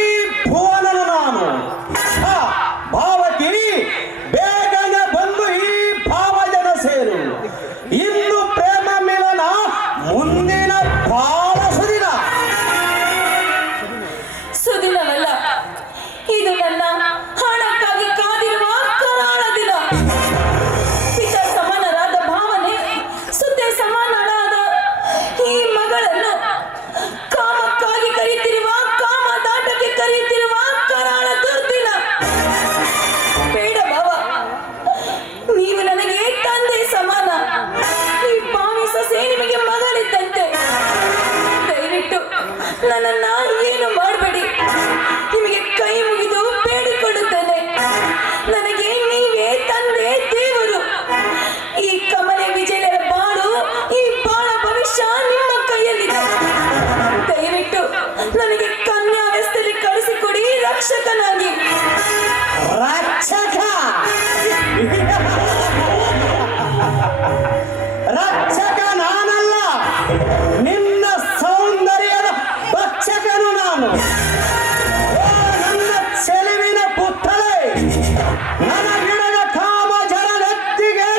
ಭುವನನು ನಾನು. ಭಾವಕಿ, ಬೇಗನೆ ಬಂದು ಈ ಭಾವಜನ ಸೇರು. ಇಂದು ಪ್ರೇಮ ಮಿಲನ, ಮುಂದಿನ ಬಾಳ ಸುದಿನ. ಸುದಿನವಲ್ಲ, ಇದು ನನ್ನ ಹಣಕ್ಕಾಗಿ ಕಾದಿರುವ ಕರಾಳ ದಿನ. ಪಿತ ಸಮಾನರಾದ ಭಾವನೆ, ಸುದ್ದೆ ಸಮಾನರಾದ ಈ ಮಗಳನ್ನು ಕಾಮಕ್ಕಾಗಿ ಕರೆಯುತ್ತಿರುವ, ಕಾಮದಾಟಕ್ಕೆ ಕರೆಯುತ್ತಿರುವ ಕರಾಳ ದುರ್ದಿನ. ಬೇಡ ಭಾವ, ನೀವು ನನಗೆ ತಂದೆ ಸಮಾನ. ಈ ಪಾವಿ ಸೊಸೆ ನಿಮಗೆ ಮಗಳಿದ್ದಂತೆ. ದಯವಿಟ್ಟು ನನ್ನನ್ನ ಏನು ಮಾಡಬೇಡಿ. ನಿಮಗೆ ಕೈ ಮುಗಿದು ಬೇಡಿಕೊಳ್ಳುತ್ತೇನೆ. ನನಗೆ ನೀವೇ ತಂದೆ, ದೇವರು. ಈ ಕಮಲೆ ವಿಜಯರ ಬಾಳು, ಈ ಬಾಳ ಭವಿಷ್ಯ ನಿಮ್ಮ ಕೈಯಲ್ಲಿದೆ. ದಯವಿಟ್ಟು ನನಗೆ ಕನ್ಯಾವ್ಯವಸ್ಥೆಯಲ್ಲಿ ಕಳಿಸಿಕೊಡಿ ರಕ್ಷಕನಾಗಿ. ರಕ್ಷಕ ರಕ್ಷಕ ನಾನಲ್ಲ, ನಿನ್ನ ಸೌಂದರ್ಯದ ಭಕ್ಷಕನು ನಾನು. ಓ ನನ್ನ ಚೆಲುವಿನ ಪುತ್ರಳೇ, ನನ್ನ ಗಿಡದ ಕಾಮ ಜನ ನೆತ್ತಿಗೆ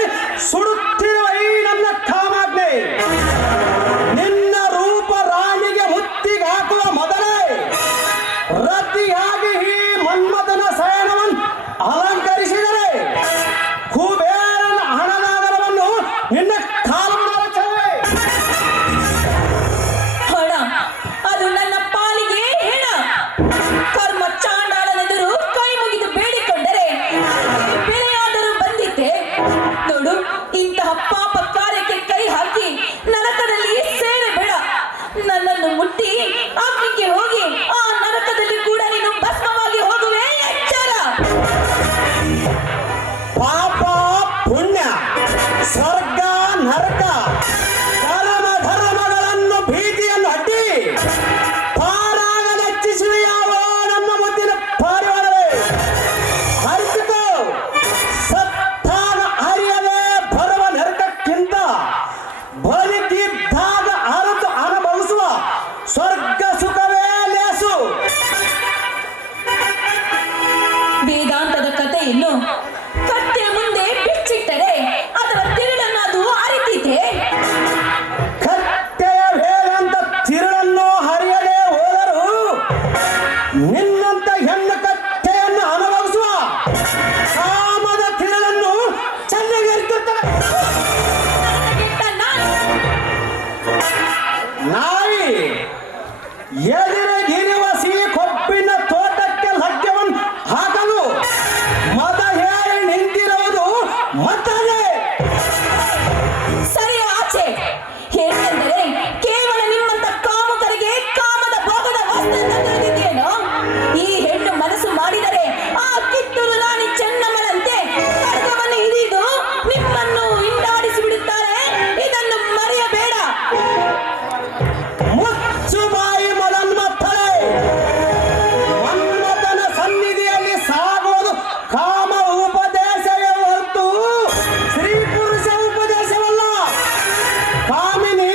ಸುಡುತ್ತಿರುವ ಈ ನನ್ನ ಕಾಮಾಗ್ನೆ ನಿನ್ನ ರೂಪ ರಾಣಿಗೆ ಮುತ್ತಿಗೆ ಹಾಕುವ ಮೊದಲೇ ಅಲಂಕರಿಸಿದರೆ ಕುಬೇರನ ಹಣನಾಗರವನ್ನು ನಿನ್ನ ಕಾಲು ಚೆಲುವೆ. ಹಣ ಅದು ನನ್ನ ಪಾಲಿಗೆ ಹೆಣ. ಕರ್ಮ ಚಾಂಡಾಲನೆದುರು ಕೈ ಮುಗಿದು ಬೇಡಿಕೊಂಡರೆ ಬೆಲೆಯಾದರೂ ಬಂದಿದ್ದೆ. ನೋಡು, ಇಂತಹ ಪಾಪ ಕಾರ್ಯಕ್ಕೆ ಕೈ ಹಾಕಿ ನರಕದಲ್ಲಿ ಸೇರಬೇಡ. ನನ್ನನ್ನು ಮುಟ್ಟಿ ಅಗ್ನಿಗೆ ಹೋಗಿ ಆ ನರಕದಲ್ಲಿ ಕೂಡ ನೀನು ಭಸ್ಮವಾಗಿ ಹೋಗುವೆ. ಎಚ್ಚರ. ಪಾಪ ಪುಣ್ಯ, ಸ್ವರ್ಗ ನರಕ, ಕರ್ಮ ಧರ್ಮಗಳನ್ನು ಭೀತಿಯನ್ನು ಅಡ್ಡಿ ಪಾರಾಗಲೆಚ್ಚಿಸುವ ಯಾವ ನಮ್ಮ ಮುದ್ದಿನ ಪಾರಿವಾಳವೇ, ಅರಿತುಕೋ. ಸತ್ತಾಗ ಅರಿಯದೆ ಬರುವ ನರಕಕ್ಕಿಂತ ಬದುಕಿದ್ದಾಗ ಅರಿತು ಅನುಭವಿಸುವ ಸ್ವರ್ಗ ಸುಖವೇ ಲೇಸು. ವೇದಾಂತದ ಕಥೆಯನ್ನು ಕತ್ತೆ ಮುಂದೆ ಬಿಚ್ಚಿಟ್ಟರೆ ಅದರ ತಿರುಳನ್ನು ಅದು ಅರಿತಿದೆ. ಕತ್ತೆಯ ವೇಗಂತ ತಿರುಳನ್ನು ಹರಿಯದೆ ಹೋದರೂ ನಿನ್ನಂತ ಹೆಣ್ಣು ಕತ್ತೆಯನ್ನು ಅನುಭವಿಸುವ ಕಾಮದ ತಿರುಳನ್ನು ಚೆನ್ನಾಗಿ ಅರಿತಿರ್ತವೆ. ನಾಯಿ ಎದುರಿಗಿರುವ ಸಿಹಿ ಕೊಬ್ಬಿನ ತೋಟಕ್ಕೆ ಲಗ್ಗವನ್ನು ಹಾಕಲು ಮದ ಹೇಳಿ ನಿಂತಿರುವುದು ಮತ್ತದೇ. ಸರಿ ಆಚೆ. ಏಕೆಂದರೆ ಕೇವಲ ನಿಮ್ಮಂತ ಕಾಮುಕರಿಗೆ ಕಾಮದ ಭೋಗದ ವಸ್ತು ಅಂತ ತಿಳಿದಿದೆಯೇನೋ? ಈ ಹೆಣ್ಣು ಮನಸ್ಸು ಮಾಡಿದರೆ ಆ ಕಿತ್ತೂರು ರಾಣಿ ಚೆನ್ನಮ್ಮನಂತೆ ಖಡ್ಗವನ್ನು ಹಿಡಿದು ನಿಮ್ಮನ್ನು ಹಿಂಡಾಡಿಸಿ ಬಿಡುತ್ತಾರೆ. ಇದನ್ನು ಮರೆಯಬೇಡ. ಮುಚ್ಚು ಬಾಯಿ ಮದನ್ಮತ್ತಳೆ. ಮನ್ಮಥನ ಸನ್ನಿಧಿಯಲ್ಲಿ ಸಾಗುವುದು ಕಾಮ ಉಪದೇಶವೇ ಹೊರತು ಸ್ತ್ರೀ ಪುರುಷ ಉಪದೇಶವಲ್ಲ. ಕಾಮಿನಿ,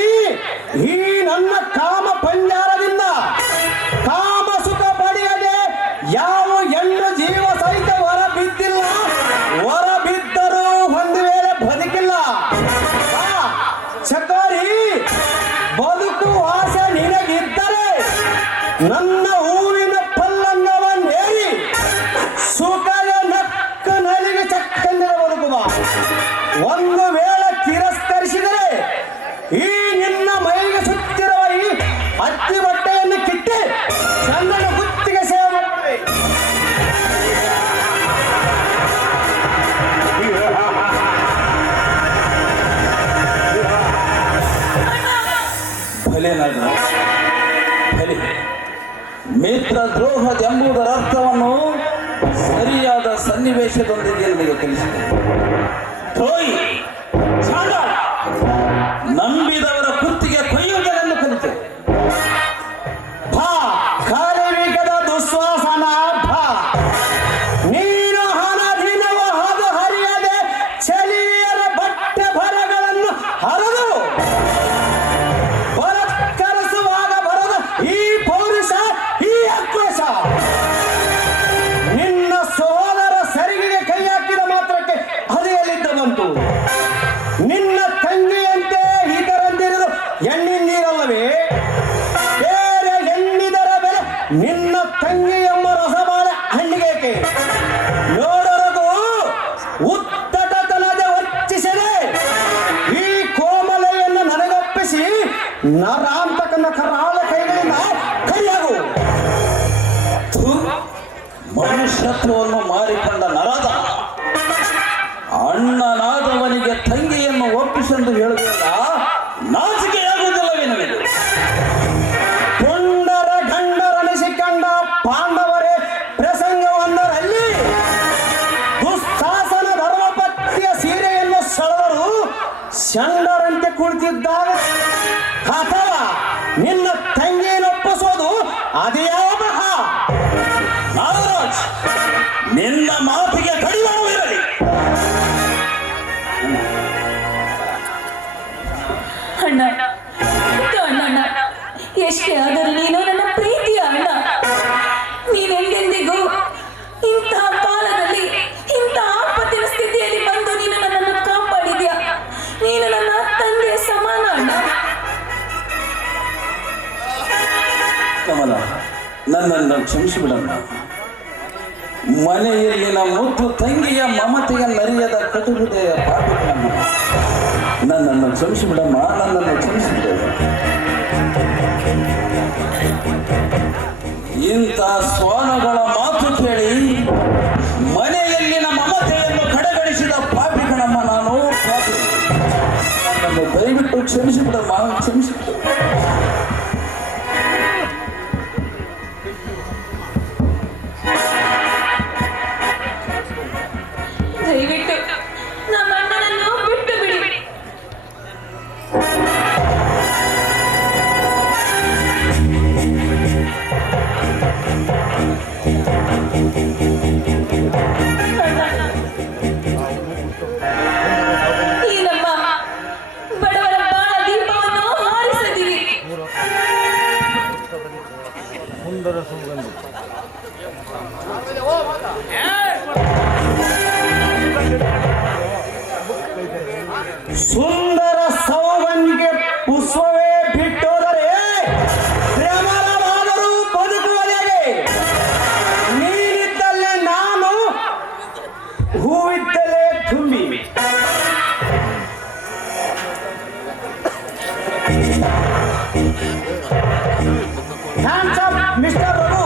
ಈ ನನ್ನ ಕಾಮ ಪಂಜಾರದಿಂದ ಕಾಮ ಸುಖ ಪಡೆಯದೆ ಯಾವ ಹೆಣ್ಣು ಜೀವ ಸಹಿತ ಹೊರಬಿದ್ದಿಲ್ಲ. ಹೊರಬಿದ್ದರೂ ಒಂದು ವೇಳೆ ಬದುಕಿಲ್ಲ. ಚಕೋರಿ, ಬದುಕು ಆಸೆ ನಿನಗಿದ್ದರೆ ನನ್ನ ಹೂವಿನ ಪಲ್ಲಂಗವನ್ನೇರಿ ಸುಖದ ನಕ್ಕ ನಲಿಗೆ ಚಕ್ಕಂದಿರ ಬದುಕುವ. ಒಂದು ವೇಳೆ ತಿರಸ್ಕರಿಸಿದರೆ ಈ ನಿನ್ನ ಮೈಗೆ ಸುತ್ತಿರುವ ಈ ಹತ್ತಿ ಬಟ್ಟೆಯನ್ನು ಕಿತ್ತಿ ಚಂದನ ಗುತ್ತಿಗೆ ಸೇವೆ ಮಾಡುವೆ. ಭಲೆ ನಗ ಭಲೆ. ಮಿತ್ರ ದ್ರೋಹದೆಂಬುದರ ಅರ್ಥವನ್ನು ಸರಿಯಾದ ಸನ್ನಿವೇಶದೊಂದಿಗೆ ನಿಮಗೆ ಕಲಿಸಿದೆ. ದ್ರೋಹಿ, ಚಾಂಡಾಲ, ನಂಬಿದವರ ಕುತ್ತಿಗೆ ಕೊಯ್ಯುವುದನ್ನು ಕಲಿತೆ. ಭಾ ಕರಿವಿಗದ ದುಶ್ವಾಸನ ಭಾ. ನೀನು ಹಣದಿನವ ಅದು ಹರಿಯದೆ ಚಲಿಯರ ಬಟ್ಟೆ ಬರಗಳನ್ನು ಹರಿದು ಬಲತ್ಕರಿಸುವಾಗ ಬರದ ಈ ಪೌರುಷ, ಈ ಆಕ್ರೋಶ ನಿನ್ನ ಸೋದರ ಸರಿಗೆಗೆ ಕೈ ಹಾಕಿದ ಮಾತ್ರಕ್ಕೆ ಅದು ಎಲ್ಲಿದ್ದ ಬಂತು? ನಿನ್ನ ತಂಗಿಯಂತೆ ಇದರಂದಿರುವುದು ಹೆಣ್ಣಿನ ನೀರಲ್ಲವೇ? ಬೇರೆ ಹೆಣ್ಣಿದರ ಬೆಲೆ ನಿನ್ನ ತಂಗಿ ಎಂಬ ರಸಬಾಳ ಹಣ್ಣಿಗೆ ನೋಡೋದು ಉತ್ತಟತನದ ವರ್ಚಿಸದೆ ಈ ಕೋಮಲೆಯನ್ನು ನನಗೊಪ್ಪಿಸಿ ನರಾಂತಕನ ಕರಾಳ ಕೈಗಳಿಂದ ಕೈಯಾಗು. ಮನುಷ್ಯತ್ವವನ್ನು ಮಾರಿಕೊಂಡ ನರದ ಅಣ್ಣನಾದವನಿಗೆ ತಂಗಿಯನ್ನು ಒಪ್ಪಿಸೆಂದು ಹೇಳುವುದಿಲ್ಲ. ನಾಚಿಕೆಯಾಗುವುದಿಲ್ಲವೇ ನನಗೆ? ಪುಂಡರ ಗಂಡರನಿಸಿಕೊಂಡ ಪಾಂಡವರೇ ಪ್ರಸಂಗವೊಂದರಲ್ಲಿ ದುಸ್ಸಾಸನ ಧರ್ಮಪತ್ನಿಯ ಸೀರೆಯನ್ನು ಸೆಳೆದರು ಷಂಡರಂತೆ ಕುಳಿತಿದ್ದಾಗ ಅಥವಾ ನಿನ್ನ ತಂಗಿಯನ್ನು ಒಪ್ಪಿಸೋದು ಅದೇ ಯಾವ ನಾಗರಾಜ್, ನಿನ್ನ ಮಾತಿಗೆ ಕಡಿವಾಣ ಇರಲಿ. ಅಣ್ಣ, ಅಣ್ಣ, ಎಷ್ಟೇ ಆದರೂ ನೀನು ನನ್ನ ಪ್ರೀತಿಯ ಅಣ್ಣ. ನೀನೆಂದೆಂದಿಗೂ ಇಂತಹ ಕಾಲದಲ್ಲಿ ಇಂತಹ ಆಪತ್ತಿನ ಸ್ಥಿತಿಯಲ್ಲಿ ಬಂದು ನೀನು ನನ್ನನ್ನು ಕಾಪಾಡಿದ್ಯಾ. ನೀನು ನನ್ನ ತಂದೆಯ ಸಮಾನ ಅಣ್ಣ. ಕಮಲ, ನನ್ನನ್ನು ಕ್ಷಮಿಸಿಬಿಡಮ್ಮ. ಮನೆಯಲ್ಲಿನ ಮುದ್ದು ತಂಗಿಯ ಮಮತೆಯ ನರಿಯದ ಕಟು ಹೃದಯ ಪಾಪಿಗಳಮ್ಮ, ನನ್ನನ್ನು ಕ್ಷಮಿಸಿಬಿಡಮ್ಮ, ನನ್ನನ್ನು ಕ್ಷಮಿಸಿಬಿಡಮ್ಮ. ಇಂಥ ಶ್ವಾನಗಳ ಮಾತು ಕೇಳಿ ಮನೆಯಲ್ಲಿನ ಮಮತೆಯನ್ನು ಕಡೆಗಣಿಸಿದ ಪಾಪಿಗಳಮ್ಮ ನಾನು, ಪಾಪಿ. ನನ್ನನ್ನು ದಯವಿಟ್ಟು ಕ್ಷಮಿಸಿಬಿಡಮ್ಮ, ಕ್ಷಮಿಸಿಬಿಡ. ದಯವಿಟ್ಟು ನಮ್ಮ ಅಣ್ಣನನ್ನು ಬಿಟ್ಟು ಬಿಡಿ. ಈ ನಮ್ಮ ಬಡವರ ಬಾಳ ದೀಪವನ್ನು ಹಾರಿಸದಿರಿ. ಸುಂದರ ಸುಗಂಧಿ ಸುಂದರ ಸೌಗಂಧಿಗೆ ಪುಷ್ಪವೇ ಬಿಟ್ಟೋದರೆ ಪ್ರೇಮವಾದರೂ ಬದುಕುವರೆಗೆ ನೀನಿದ್ದಲ್ಲೇ ನಾನು, ಹೂವಿದ್ದಲೇ ತುಂಬಿ. Hands up, Mr. Raghu.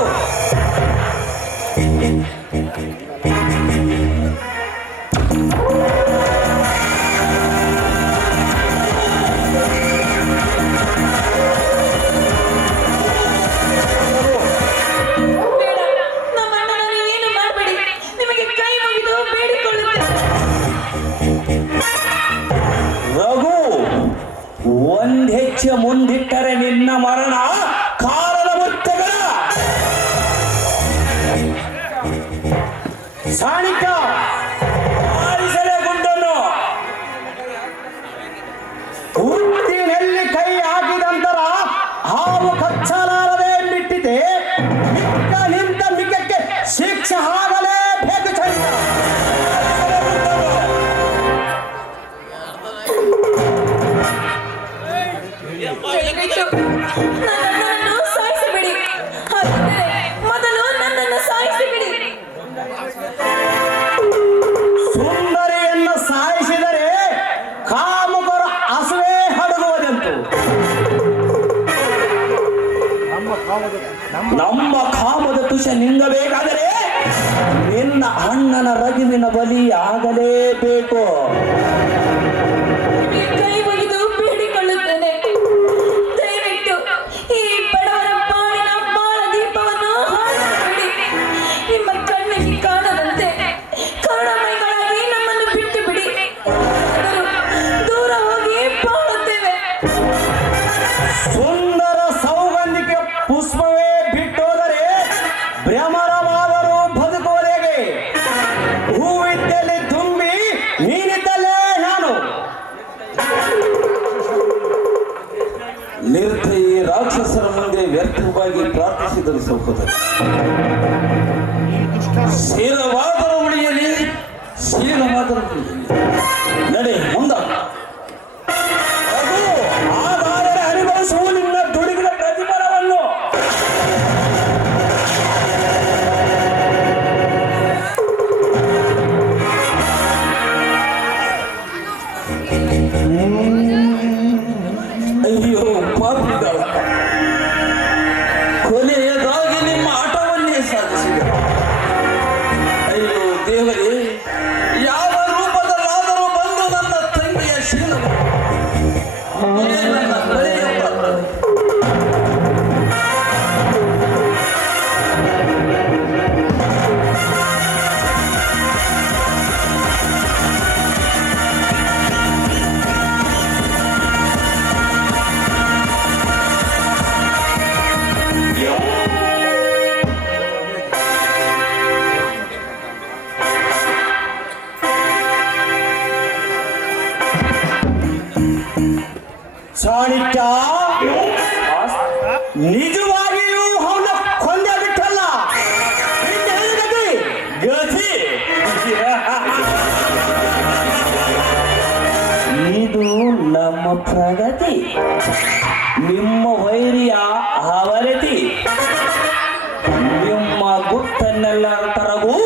ಬೇಡ, ನಮ್ಮ ಅಣ್ಣನನ್ನು ಏನು ಮಾಡಬೇಡಿ. ನಿಮಗೆ ಕೈ ಮುಗಿದು ಬೇಡಿಕೊಳ್ಳುತ್ತೇನೆ. ರಘು, ಒಂದ್ ಹೆಚ್ಚು ಮುಂದಿಟ್ಟರೆ ನಿನ್ನ ಮರಣ ಕಾರಣ ಮುತ್ತಗಳ ಸಾಣಿಕ ಆರಿಸಲೇ ಗುಂಡನ್ನು ಹುಟ್ಟಿನಲ್ಲಿ ಕೈ ಹಾಕಿದ ನಂತರ ಹಾವು ಕಚ್ಚಲಾರದೆ ಬಿಟ್ಟಿದೆ. ಮಿಕ್ಕ ನಿಂತ ಮಿಕ್ಕಕ್ಕೆ ಶಿಕ್ಷೆ ಆಗಲೇಬೇಕು ಚಂದ. ದಯವಿಟ್ಟು ನನ್ನ ಅಣ್ಣನನ್ನು ಸಾಯಿಸಿಬಿಡಿ. ಹಾಗಿದ್ದರೆ ಮೊದಲು ನನ್ನನ್ನು ಸಾಯಿಸಿಬಿಡಿ. ಸುಂದರಿಯನ್ನು ಸಾಯಿಸಿದರೆ ಕಾಮುಕರ ಹಸುವೆ ಹಡಗುವುದಂತು. ನಮ್ಮ ಕಾಮದ ತುಷ ನಿಂಗಬೇಕಾದರೆ ನಿನ್ನ ಅಣ್ಣನ ರಘುವಿನ ಬಲಿ ಆಗಲೇಬೇಕು. ಕೈ ಮುಗಿದು ಬೇಡಿಕೊಳ್ಳುತ್ತೇನೆ. ದಯವಿಟ್ಟು ಈ ಬಡವರ ಬಾಳಿನ ಬಾಳ ದೀಪವನ್ನು ಹಾರಿಸಬೇಡಿ. ನಿಮ್ಮ ಕಣ್ಣಿಗೆ ಕಾಣದಂತೆ ಕರುಣಮಯಗಳಾಗಿ ನಮ್ಮನ್ನು ಬಿಟ್ಟು ಬಿಡಿ. ಆದರೂ ದೂರ ಹೋಗಿ ಬಾಳುತ್ತೇವೆ. ಸುಂದರ ಸೌಗಂಧಿಗೆ ಪುಷ್ಪವೇ ಬಿಟ್ಟೋದರೆ ಭ್ರಮರವಾದರೂ ಬದುಕುವರೆಗೆ ಹೂವಿದ್ದಲ್ಲಿ ತುಂಬಿ ನೀನಿದ್ದಲ್ಲೇ ನಾನು. ನಿರ್ದಯಿ ರಾಕ್ಷಸರ ಮುಂದೆ ವ್ಯರ್ಥವಾಗಿ ಪ್ರಾರ್ಥಿಸಿದರು ಸಹೋದರ. ಶೀಲವಾದರೂ ಉಳಿಯಲಿ, ಶೀಲವಾದರೂ ಉಳಿಯಲಿ. ನಡೆ ಮುಂದ. ಅದು ಆಧಾರ ಅನುಭವಿಸುವ ನಿನ್ನ ದುಡಿಗಿನ ಪ್ರತಿಫಲವನ್ನು. ಅಯ್ಯೋ ಪಾಪಿಗಳ, ಕೊನೆಯದಾಗಿ ನಿಮ್ಮ ಆಟವನ್ನೇ ಸಾಧಿಸಿದ. ಅಯ್ಯೋ ದೇವರೇ, ಯಾವ ರೂಪದಲ್ಲಾದರೂ ಬಂದು ನನ್ನ ತಂಗಿಯ ಶೀಲವ ನನ್ನ ಬಳಿಯ ಪ್ರಾರ್ಥನೆ. ಚಾಣಿಕ್ಯ, ನಿಜವಾಗಿಯೂ ಅವನ ಕೊಂದೆ ಬಿಟ್ಟಲ್ಲ. ಇನ್ನು ಹೇಳಿದ ಗತಿ ಇದು ನಮ್ಮ ಪ್ರಗತಿ, ನಿಮ್ಮ ವೈರಿಯ ಅವರತಿ. ನಿಮ್ಮ ಗುಟ್ಟನ್ನೆಲ್ಲ ತರಗೂ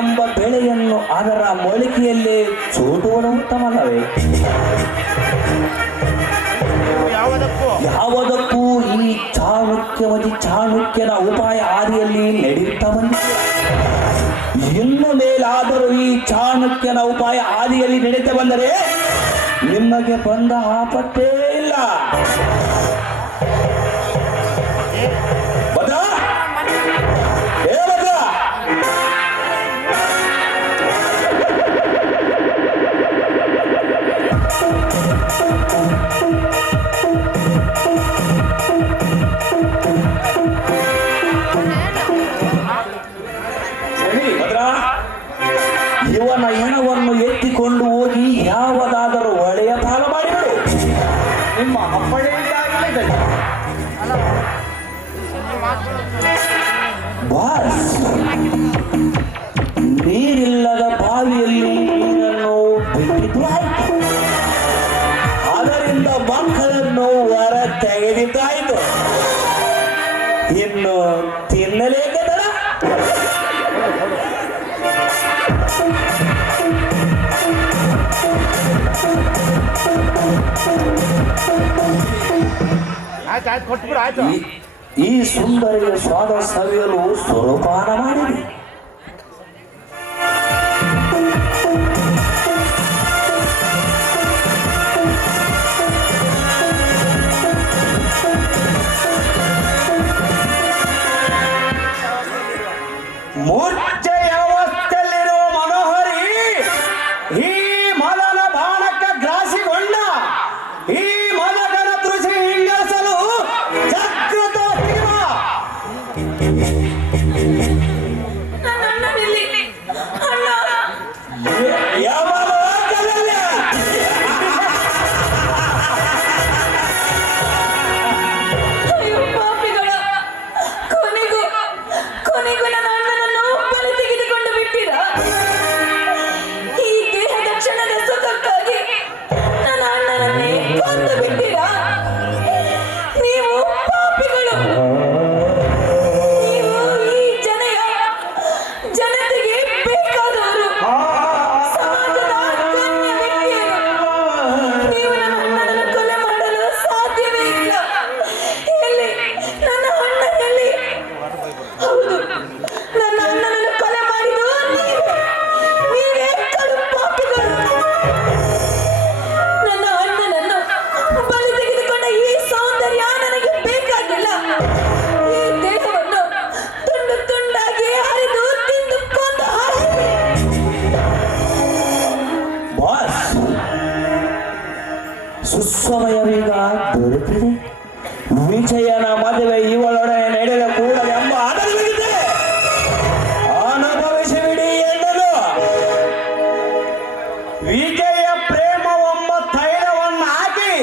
ಎಂಬ ಬೆಳೆಯನ್ನು ಅದರ ಮೊಳಕೆಯಲ್ಲೇ ಚೂಟುವುದು ಉತ್ತಮವೇ? ಯಾವುದಕ್ಕೂ ಈ ಚಾಣಕ್ಯನ ಉಪಾಯ ಆದಿಯಲ್ಲಿ ನಡೆಯುತ್ತಾ ಬಂದಿದೆ. ಇನ್ನು ಮೇಲಾದರೂ ಈ ಚಾಣಕ್ಯನ ಉಪಾಯ ಆದಿಯಲ್ಲಿ ನಡೀತಾ ಬಂದರೆ ನಿಮಗೆ ಬಂದ ಆಪತ್ತೇ ಇಲ್ಲ. ಭದ್ರ? ಏ ಭದ್ರ? ಭದ್ರ, ಇವನ ಹೆಣವನ್ನು ಎತ್ತಿಕೊಂಡು ಹೋಗಿ ಯಾವುದಾದರೂ ಒಳ್ಳೆಯ ಪಾಲ ಮಾಡಿಬಿಡು. ನಿಮ್ಮ ಅಪ್ಪಣೆಯಿಂದಾಗಲೇ ಬಾಸ್, ನೀರಿಲ್ಲದ ಬಾವಿಯಲ್ಲಿ ನೀರನ್ನು ಬಿಟ್ಟಿದ್ದು ಆಯ್ತು, ಅದರಿಂದ ಮಕ್ಕಳನ್ನು ಹೊರ ತೆಗೆದಿದ್ದಾಯ್ತು. ಇನ್ನು ತಿನ್ನಲೇಕದಲ್ಲ. ಆಯ್ತು ಕೊಟ್ಬಿಡು ಆಯ್ತು. ಈ ಸುಂದರಿಯ ಸ್ವಾದ ಸವಿಯಲು ಸ್ವರೂಪಾನ ಮಾಡಿದೆ. ಮೂರ್ಛೆಯವಸ್ಥೆಯಲ್ಲಿರುವ ಮನೋಹರಿ ಈ ಮದನ ಬಾಣಕ್ಕೆ ಗ್ರಾಸಿಗೊಂಡ ಈ ಮದಗನ ದೃಷ್ಟಿ ಹಿಂಗಸಲು ಜಾಗೃತ ಅಯ್ಯೋ ಪಾಪಿಗಳ, ಕೊನೆಗೂ ನನ್ನ ಅಣ್ಣನನ್ನು ಬಲಿ ತೆಗೆದುಕೊಂಡು ಬಿಟ್ಟಿರಾ? ಈ ದೇಹದ ಕ್ಷಣದ ಸುಖಕ್ಕಾಗಿ ನನ್ನ ಅಣ್ಣನನ್ನೇ ಕೊಂದು ಬಿಟ್ಟಿರಾ? ನೀವು ಪಾಪಿಗಳು. ನೀವು ಈ ಜನತೆಗೆ ಬೇಕಾದವರು, ಸಮಾಜದ ಗಣ್ಯ ವ್ಯಕ್ತಿಯರು. ನೀವು ನನ್ನ ಅಣ್ಣನನ್ನು ಕೊಲೆ ಮಾಡಲು ಸಾಧ್ಯವೇ ಇಲ್ಲ. ಎಲ್ಲಿ ನನ್ನ ಅಣ್ಣ ಎಲ್ಲಿ? ಹೌದು, ನನ್ನ ಅಣ್ಣನನ್ನು ಕೊಲೆ ಮಾಡಿದ್ದು ನೀವೇ ಕಡು ಪಾಪಿಗಳು. ನನ್ನ ಅಣ್ಣನನ್ನು ಬಲಿ ತೆಗೆದುಕೊಂಡ ಈ ಸೌಂದರ್ಯ ನನಗೆ ಬೇಕಾಗಿಲ್ಲ. ಈ ದೇಹವನ್ನು ತುಂಡು ತುಂಡಾಗಿ ಹರಿದು ತಿಂದು ಕೊಂದು ಹಾಕಿ. ಬಾಸ್, ಸುಸಮಯವೀಗ ದೊರೆತಿದೆ. ವಿಜಯನ ಮದುವೆ ಇವಳೊಡನೆ ನಡೆದ ಕೂಡಲೇ ಎಂಬ ಆಧಾರವಿದೆ. ಅನುಭವಿಸಿಬಿಡಿ ಎನ್ನಲು. ವಿಜಯ ಪ್ರೇಮವೆಂಬ ತೈಲವನ್ನು ಹಾಕಿ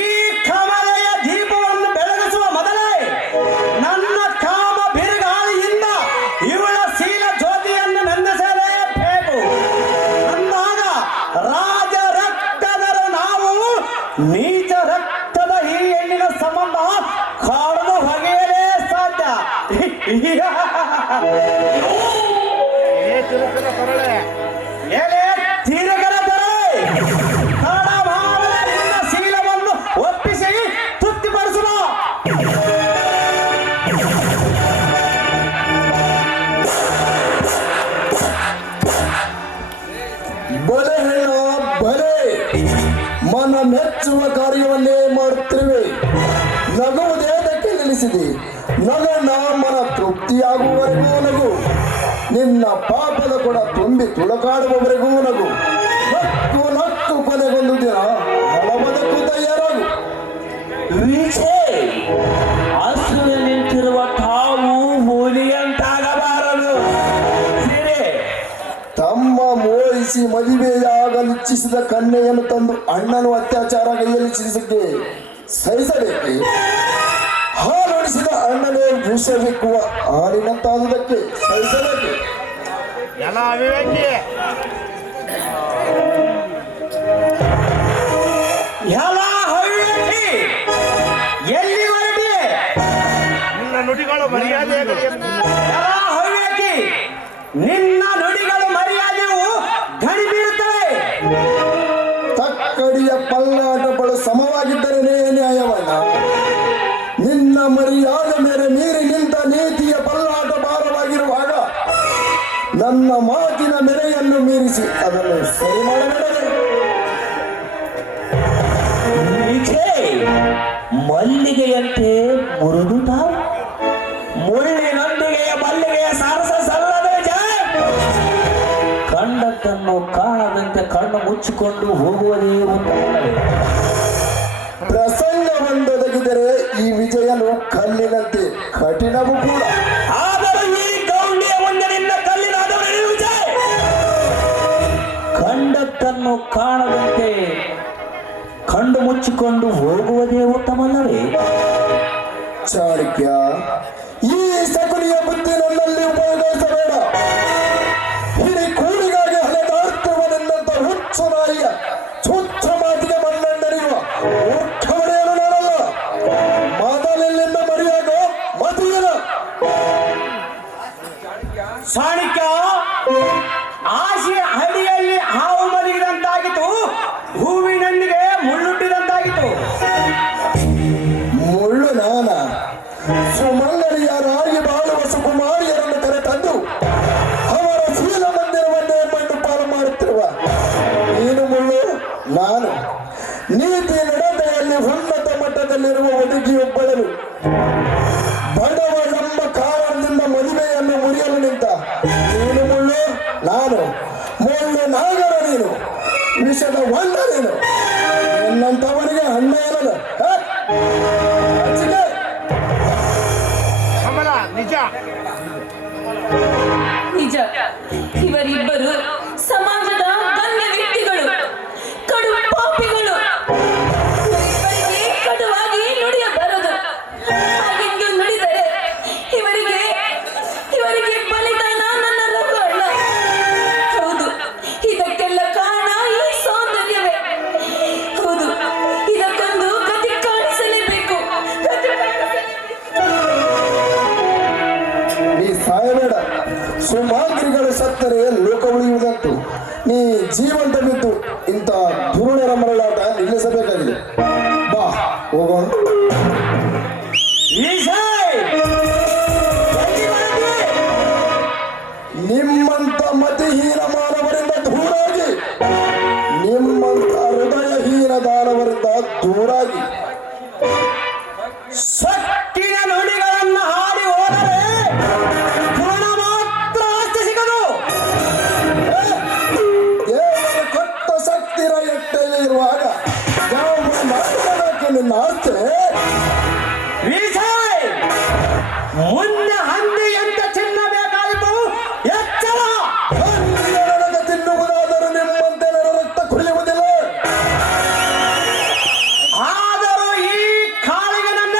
ಈ ಕಮಲೆಯ ದೀಪವನ್ನು ಬೆಳಗಿಸುವ ಮೊದಲೇ ನನ್ನ ಕಾಮ ಬಿರುಗಾಳಿಯಿಂದ ಇವಳ ಶೀಲ ಜ್ಯೋತಿಯನ್ನು ನಂದಿಸಲೇಬೇಕು. ಅಂದಾಗ ರಾಜ ರಕ್ತದರು ನಾವು ನೀಚ ರಕ್ತದ ಈ ಹೆಣ್ಣಿನ ಸಂಬಂಧ ಕಾಡಲು ಹೊಗೆಯಲೇ ಸಾಧ್ಯ. ಏನೇ ತೀರಗರ ತರಲೆ ಕಾಡಭಾವದಿಂದ ಶೀಲವನ್ನು ಒಪ್ಪಿಸಿ ತೃಪ್ತಿಪಡಿಸುವ. ಬಲೆ ಹೇಳೋ ಬಲೆ, ಮನ ಮೆಚ್ಚುವ ಕಾರ್ಯವನ್ನೇ ಮಾಡುತ್ತಿರುವೆ. ನಗುವುದೇದಕ್ಕೆ ನಿಲ್ಲಿಸಿದೆ? ನಗನ ಮನ ತೃಪ್ತಿಯಾಗುವವರೆಗೂ ನಗು, ನಿನ್ನ ಪಾಪದ ಕೊಡ ತುಂಬಿ ತುಳಕಾಡುವವರೆಗೂ ನಗು. ನಕ್ಕು ನಕ್ಕು ಕೊನೆಗೊಂದು ದಿನ ಹಣಬದಕ್ಕೂ ತಯಾರಾಗು. ವಿಜಯ್, ಅಸುರ ನಿಂತಿರುವ ತಾವು ಹುಲಿಯಂತಾಗಬಾರದು. ಸಿರೆ, ತಮ್ಮ ಮೋಹಿಸಿ ಮದುವೆಯಾಗಲಿಚ್ಛಿಸಿದ ಕನ್ಯೆಯನ್ನು ತಂದು ಅಣ್ಣನು ಅತ್ಯಾಚಾರ ಕೈಯಲ್ಲಿಚ್ಛಿಸಕ್ಕೆ ಸಹಿಸಬೇಕೆ? ಹಾಲೊಡಿಸಿದ ಅಣ್ಣನೇ ವಿಷವಿಕ್ಕುವ ಹಾಲಿನಂತಾದುದಕ್ಕೆ ಸಹಿಸಬೇಕೆ? ಎಲ್ಲ ಅವಿವೇಕಿ. ಎಲ್ಲ ಹವ್ಯಕಿ ಎಲ್ಲಿ ಹೊರಟಿ? ನಿನ್ನ ನುಡಿಗಳು ಮರ್ಯಾದೆ ಎಲ್ಲ ಹವ್ಯಕಿ ನಿನ್ನ ನುಡಿಗಳು ಮರ್ಯಾದೆಯು ಗಡಿ ಬೀರುತ್ತವೆ. ತಕ್ಕಡಿಯ ಪಲ್ಲಾಟಗಳು ಸಮವಾಗಿದ್ದರೇನೇ ನ್ಯಾಯವಲ್ಲ. ನಿನ್ನ ಮರ್ಯಾದೆ ಮೇರೆ ಮೀರಿ ನಿಂತ ನೀತಿಯ ಪಲ್ಲಾಟ ಭಾರವಾಗಿರುವಾಗ ನನ್ನ ಮಾತಿನ ಮೆರೆಯನ್ನು ಮೀರಿಸಿ ಅದನ್ನು ಸರಿ ಮಾಡಬೇಡವೇ? ಈಕೆ ಮಲ್ಲಿಗೆಯಂತೆ ಮುರಿದು ತಾವು ಮುಳ್ಳಿನೊಂದಿಗೆ ಮಲ್ಲಿಗೆಯ ಸಾರಸ ಸಲ್ಲದೆ ಜಯ. ಕಂಡದ್ದನ್ನು ಕಾಣದಂತೆ ಕಣ್ಣು ಮುಚ್ಚಿಕೊಂಡು ಹೋಗುವುದೇ ಉತ್ತಮವೇ. ಪ್ರಸಂಗ ಒಂದೊದಗಿದರೆ ಈ ವಿಜಯನು ಕಲ್ಲಿನಂತೆ ಕಠಿಣವೂ ಕೂಡ. ಆದರೂ ಈ ಗೌಂಡಿಯ ಮುಂದೆ ನಿನ್ನ ಕಲ್ಲಿನಾದವನೇ ವಿಜಯ. ಕಂಡದ್ದನ್ನು ಕಾಣದಂತೆ ಕಣ್ಣು ಮುಚ್ಚಿಕೊಂಡು ಹೋಗುವುದೇ ಉತ್ತಮವೇ. ಚಾಣಕ್ಯ, ಈ ಸಕುಲಿಯ ಬುದ್ಧಿ ನನ್ನಲ್ಲಿ ಉಪಯೋಗಿಸಬೇಡ. ಹಿಡಿ ಕೂಡಿಗಾಗಿ ಹಳೆದಾಡ್ತಿರುವ ನಿನ್ನಂತ ಹುಚ್ಚು ನಾಯಿಯ ಚುಚ್ಚ ಮಾತಿಗೆ ಮಣ್ಣೆಂಡರಿರುವ ಮೂರ್ಖವನೆಯನ್ನು ನಾನಲ್ಲ. ಮೊದಲಿನಿಂದ ಮರೆಯಾಗ ಮದುವೆನ ಚಾಣಕ್ಯ, ಆಸೆ ಹಳ್ಳಿಯಲ್ಲಿ ಹಾವು ಮಲಗಿದಂತಾಗಿತ್ತು, ಹೂವಿನೊಂದಿಗೆ ಮುಳ್ಳುಟ್ಟಿದಂತಾಗಿತ್ತು. ಮುಳ್ಳು ನಾನ ಸುಮಂಗಲಿಯರಾಗಿ ಬಾಳುವ ಸುಕುಮಾರಿಯರನ್ನು ಕರೆತಂದು ಅವರ ಶೀಲ ಮಂದಿರವನ್ನೇ ಮಣ್ಣು ಪಾಲು ಮಾಡುತ್ತಿರುವ ನೀನು ಮುಳ್ಳು, ನಾನು ನೀತಿ ನಡತೆಯಲ್ಲಿ ಉನ್ನತ ಮಟ್ಟದಲ್ಲಿರುವ ಹುಡುಗಿಯೊಬ್ಬಳನು ಬಡವನೆಂಬ ಕಾರಣದಿಂದ ಮದುವೆಯನ್ನು ಮುರಿಯಲು ನಿಂತ ನೀನು ಮುಳ್ಳು, ನಾನು ಮುಳ್ಳು ನಾಗರ, ನೀನು ವಿಷದ ಹೊಂಡ, ನೀನು ನಿನ್ನಂತವನಿಗೆ ಅಣ್ಣ ಏನಲ್ಲ. ಕಮಲ ನಿಜ. ನಿಜ, ಇವರಿಬ್ಬರು ಸಮಾಜದ ಗಣ್ಯ ವ್ಯಕ್ತಿಗಳು, ಕಡು ಪಾಪಿಗಳು. ಇವರಿಬ್ಬರಿಗೆ ಕಟುವಾಗಿ ನುಡಿಯಬಾರದು. ಹಾಗೆಂದು ನುಡಿದರೆ ಇವರಿಗೆ ಬಲಿದಾನ ನನ್ನ ರಘು ಅಣ್ಣ. ಹೌದು, ಇದಕ್ಕೆಲ್ಲ ಕಾರಣ ಈ ಸೌಂದರ್ಯವೇ. ಹೌದು, ಇದಕ್ಕೊಂದು ಗತಿ ಕಾಣಿಸಲೇಬೇಕು. ನೀ ಸಾಯಬೇಡ. ಸುಮಾಂಗ್ರಿಗಳು ಸತ್ತರೆ ಲೋಕ ಉಳಿಯುವುದಂತೂ. ನೀ ಜೀವಂತ ಬಿದ್ದು ಇಂಥ ದುರುಳರ ಮರಳಾಟ ನಿಲ್ಲಿಸಬೇಕಾಗಿದೆ. ಬಾ ಹೋಗೋಣ. ನಿಮ್ಮಂತ ಮತಿಹೀನ ಮಾನವರಿಂದ ದೂರಾಗಿ, ನಿಮ್ಮಂತ ಹೃದಯಹೀನ ದಾನವರಿಂದ ದೂರಾಗಿ ಸತ್ತಿನ ನುಡಿಗಳನ್ನು ಹಾಡಿ ಹೋದರೆ ಗುಣ ಮಾತ್ರ ಆಸ್ತಿ ಸಿಗದು. ದೇವರು ಕೊಟ್ಟ ಶಕ್ತಿರ ಎಟ್ಟೆಗೆ ಇರುವಾಗ ಯಾವ ಮಾಡಬೇಕು ನಿನ್ನ ಆಸ್ತಿ? ವಿಜಯ್, ಮುಂದೆ ಹಂದಿ ಅಂತ ಚಿನ್ನ ಬೇಕಾಯಿತು, ಎಚ್ಚರ. ಹಂದಿಯೊಳಗೆ ತಿನ್ನುವುದಾದರೂ ನಿಮ್ಮಂತೆ ನನ್ನ ರಕ್ತ ಕುಡಿಯುವುದಿಲ್ಲ. ಆದರೂ ಈ ಕಾಳಿಗೆ ನನ್ನ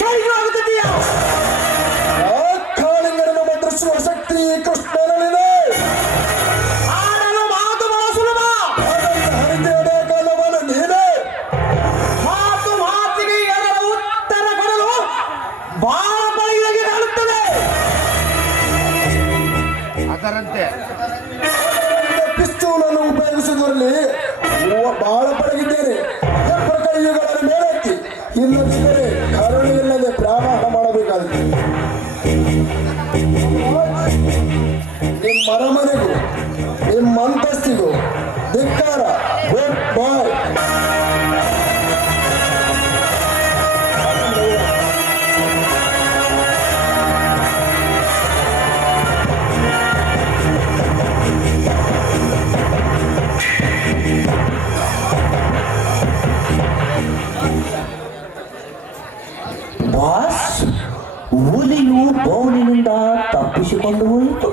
ಕೈಗೆ ಆಗುತ್ತಿದೆಯಾ? ಆ ಕಾಳಿಂಗರನ್ನು ಮುದ್ರಿಸುವ ಶಕ್ತಿ ಕೃಷ್ಣನಲ್ಲಿದೆ. ಆಡಲು ಮಾತು ಬಹಳ ಸುಲಭ. ಹರಿದು ಹೊಡೆಯಕಾಲವನು ನೀನೇ. ಮಾತಿಗೆ ಅದರ ಉತ್ತರ ಕೊಡಲು ಬಹಳ ಬಳಿಯಾಗಿ ಕಾಣುತ್ತದೆ. ಅದರಂತೆ ಪಿಸ್ತೂಲನ್ನು ಉಪಯೋಗಿಸುವುದರಲ್ಲಿ ಬಹಳ ಪಳಗಿದ್ದೇನೆ. ಎಬ್ಬ ಕೈಯುಗಳನ್ನು ಮೇಲೆತ್ತಿ ಇಲ್ಲದಿದ್ದರೆ ಕರುಣೆಯಿಲ್ಲದೆ ಪ್ರಾಣಾಹ ಮಾಡಬೇಕಾಗಿದೆ. ನಿಮ್ಮ ಅರಮನೆಗೂ ನಿಮ್ಮ ಅಂತಸ್ತಿಗೂ ಧಿಕ್ಕಾರ. ಗುಡ್ ಬಾಯ್. ಬಾಸ್, ಹುಲಿಯು ಬೌಲಿನಿಂದ ತಪ್ಪಿಸಿಕೊಂಡು ಹೋಯಿತು.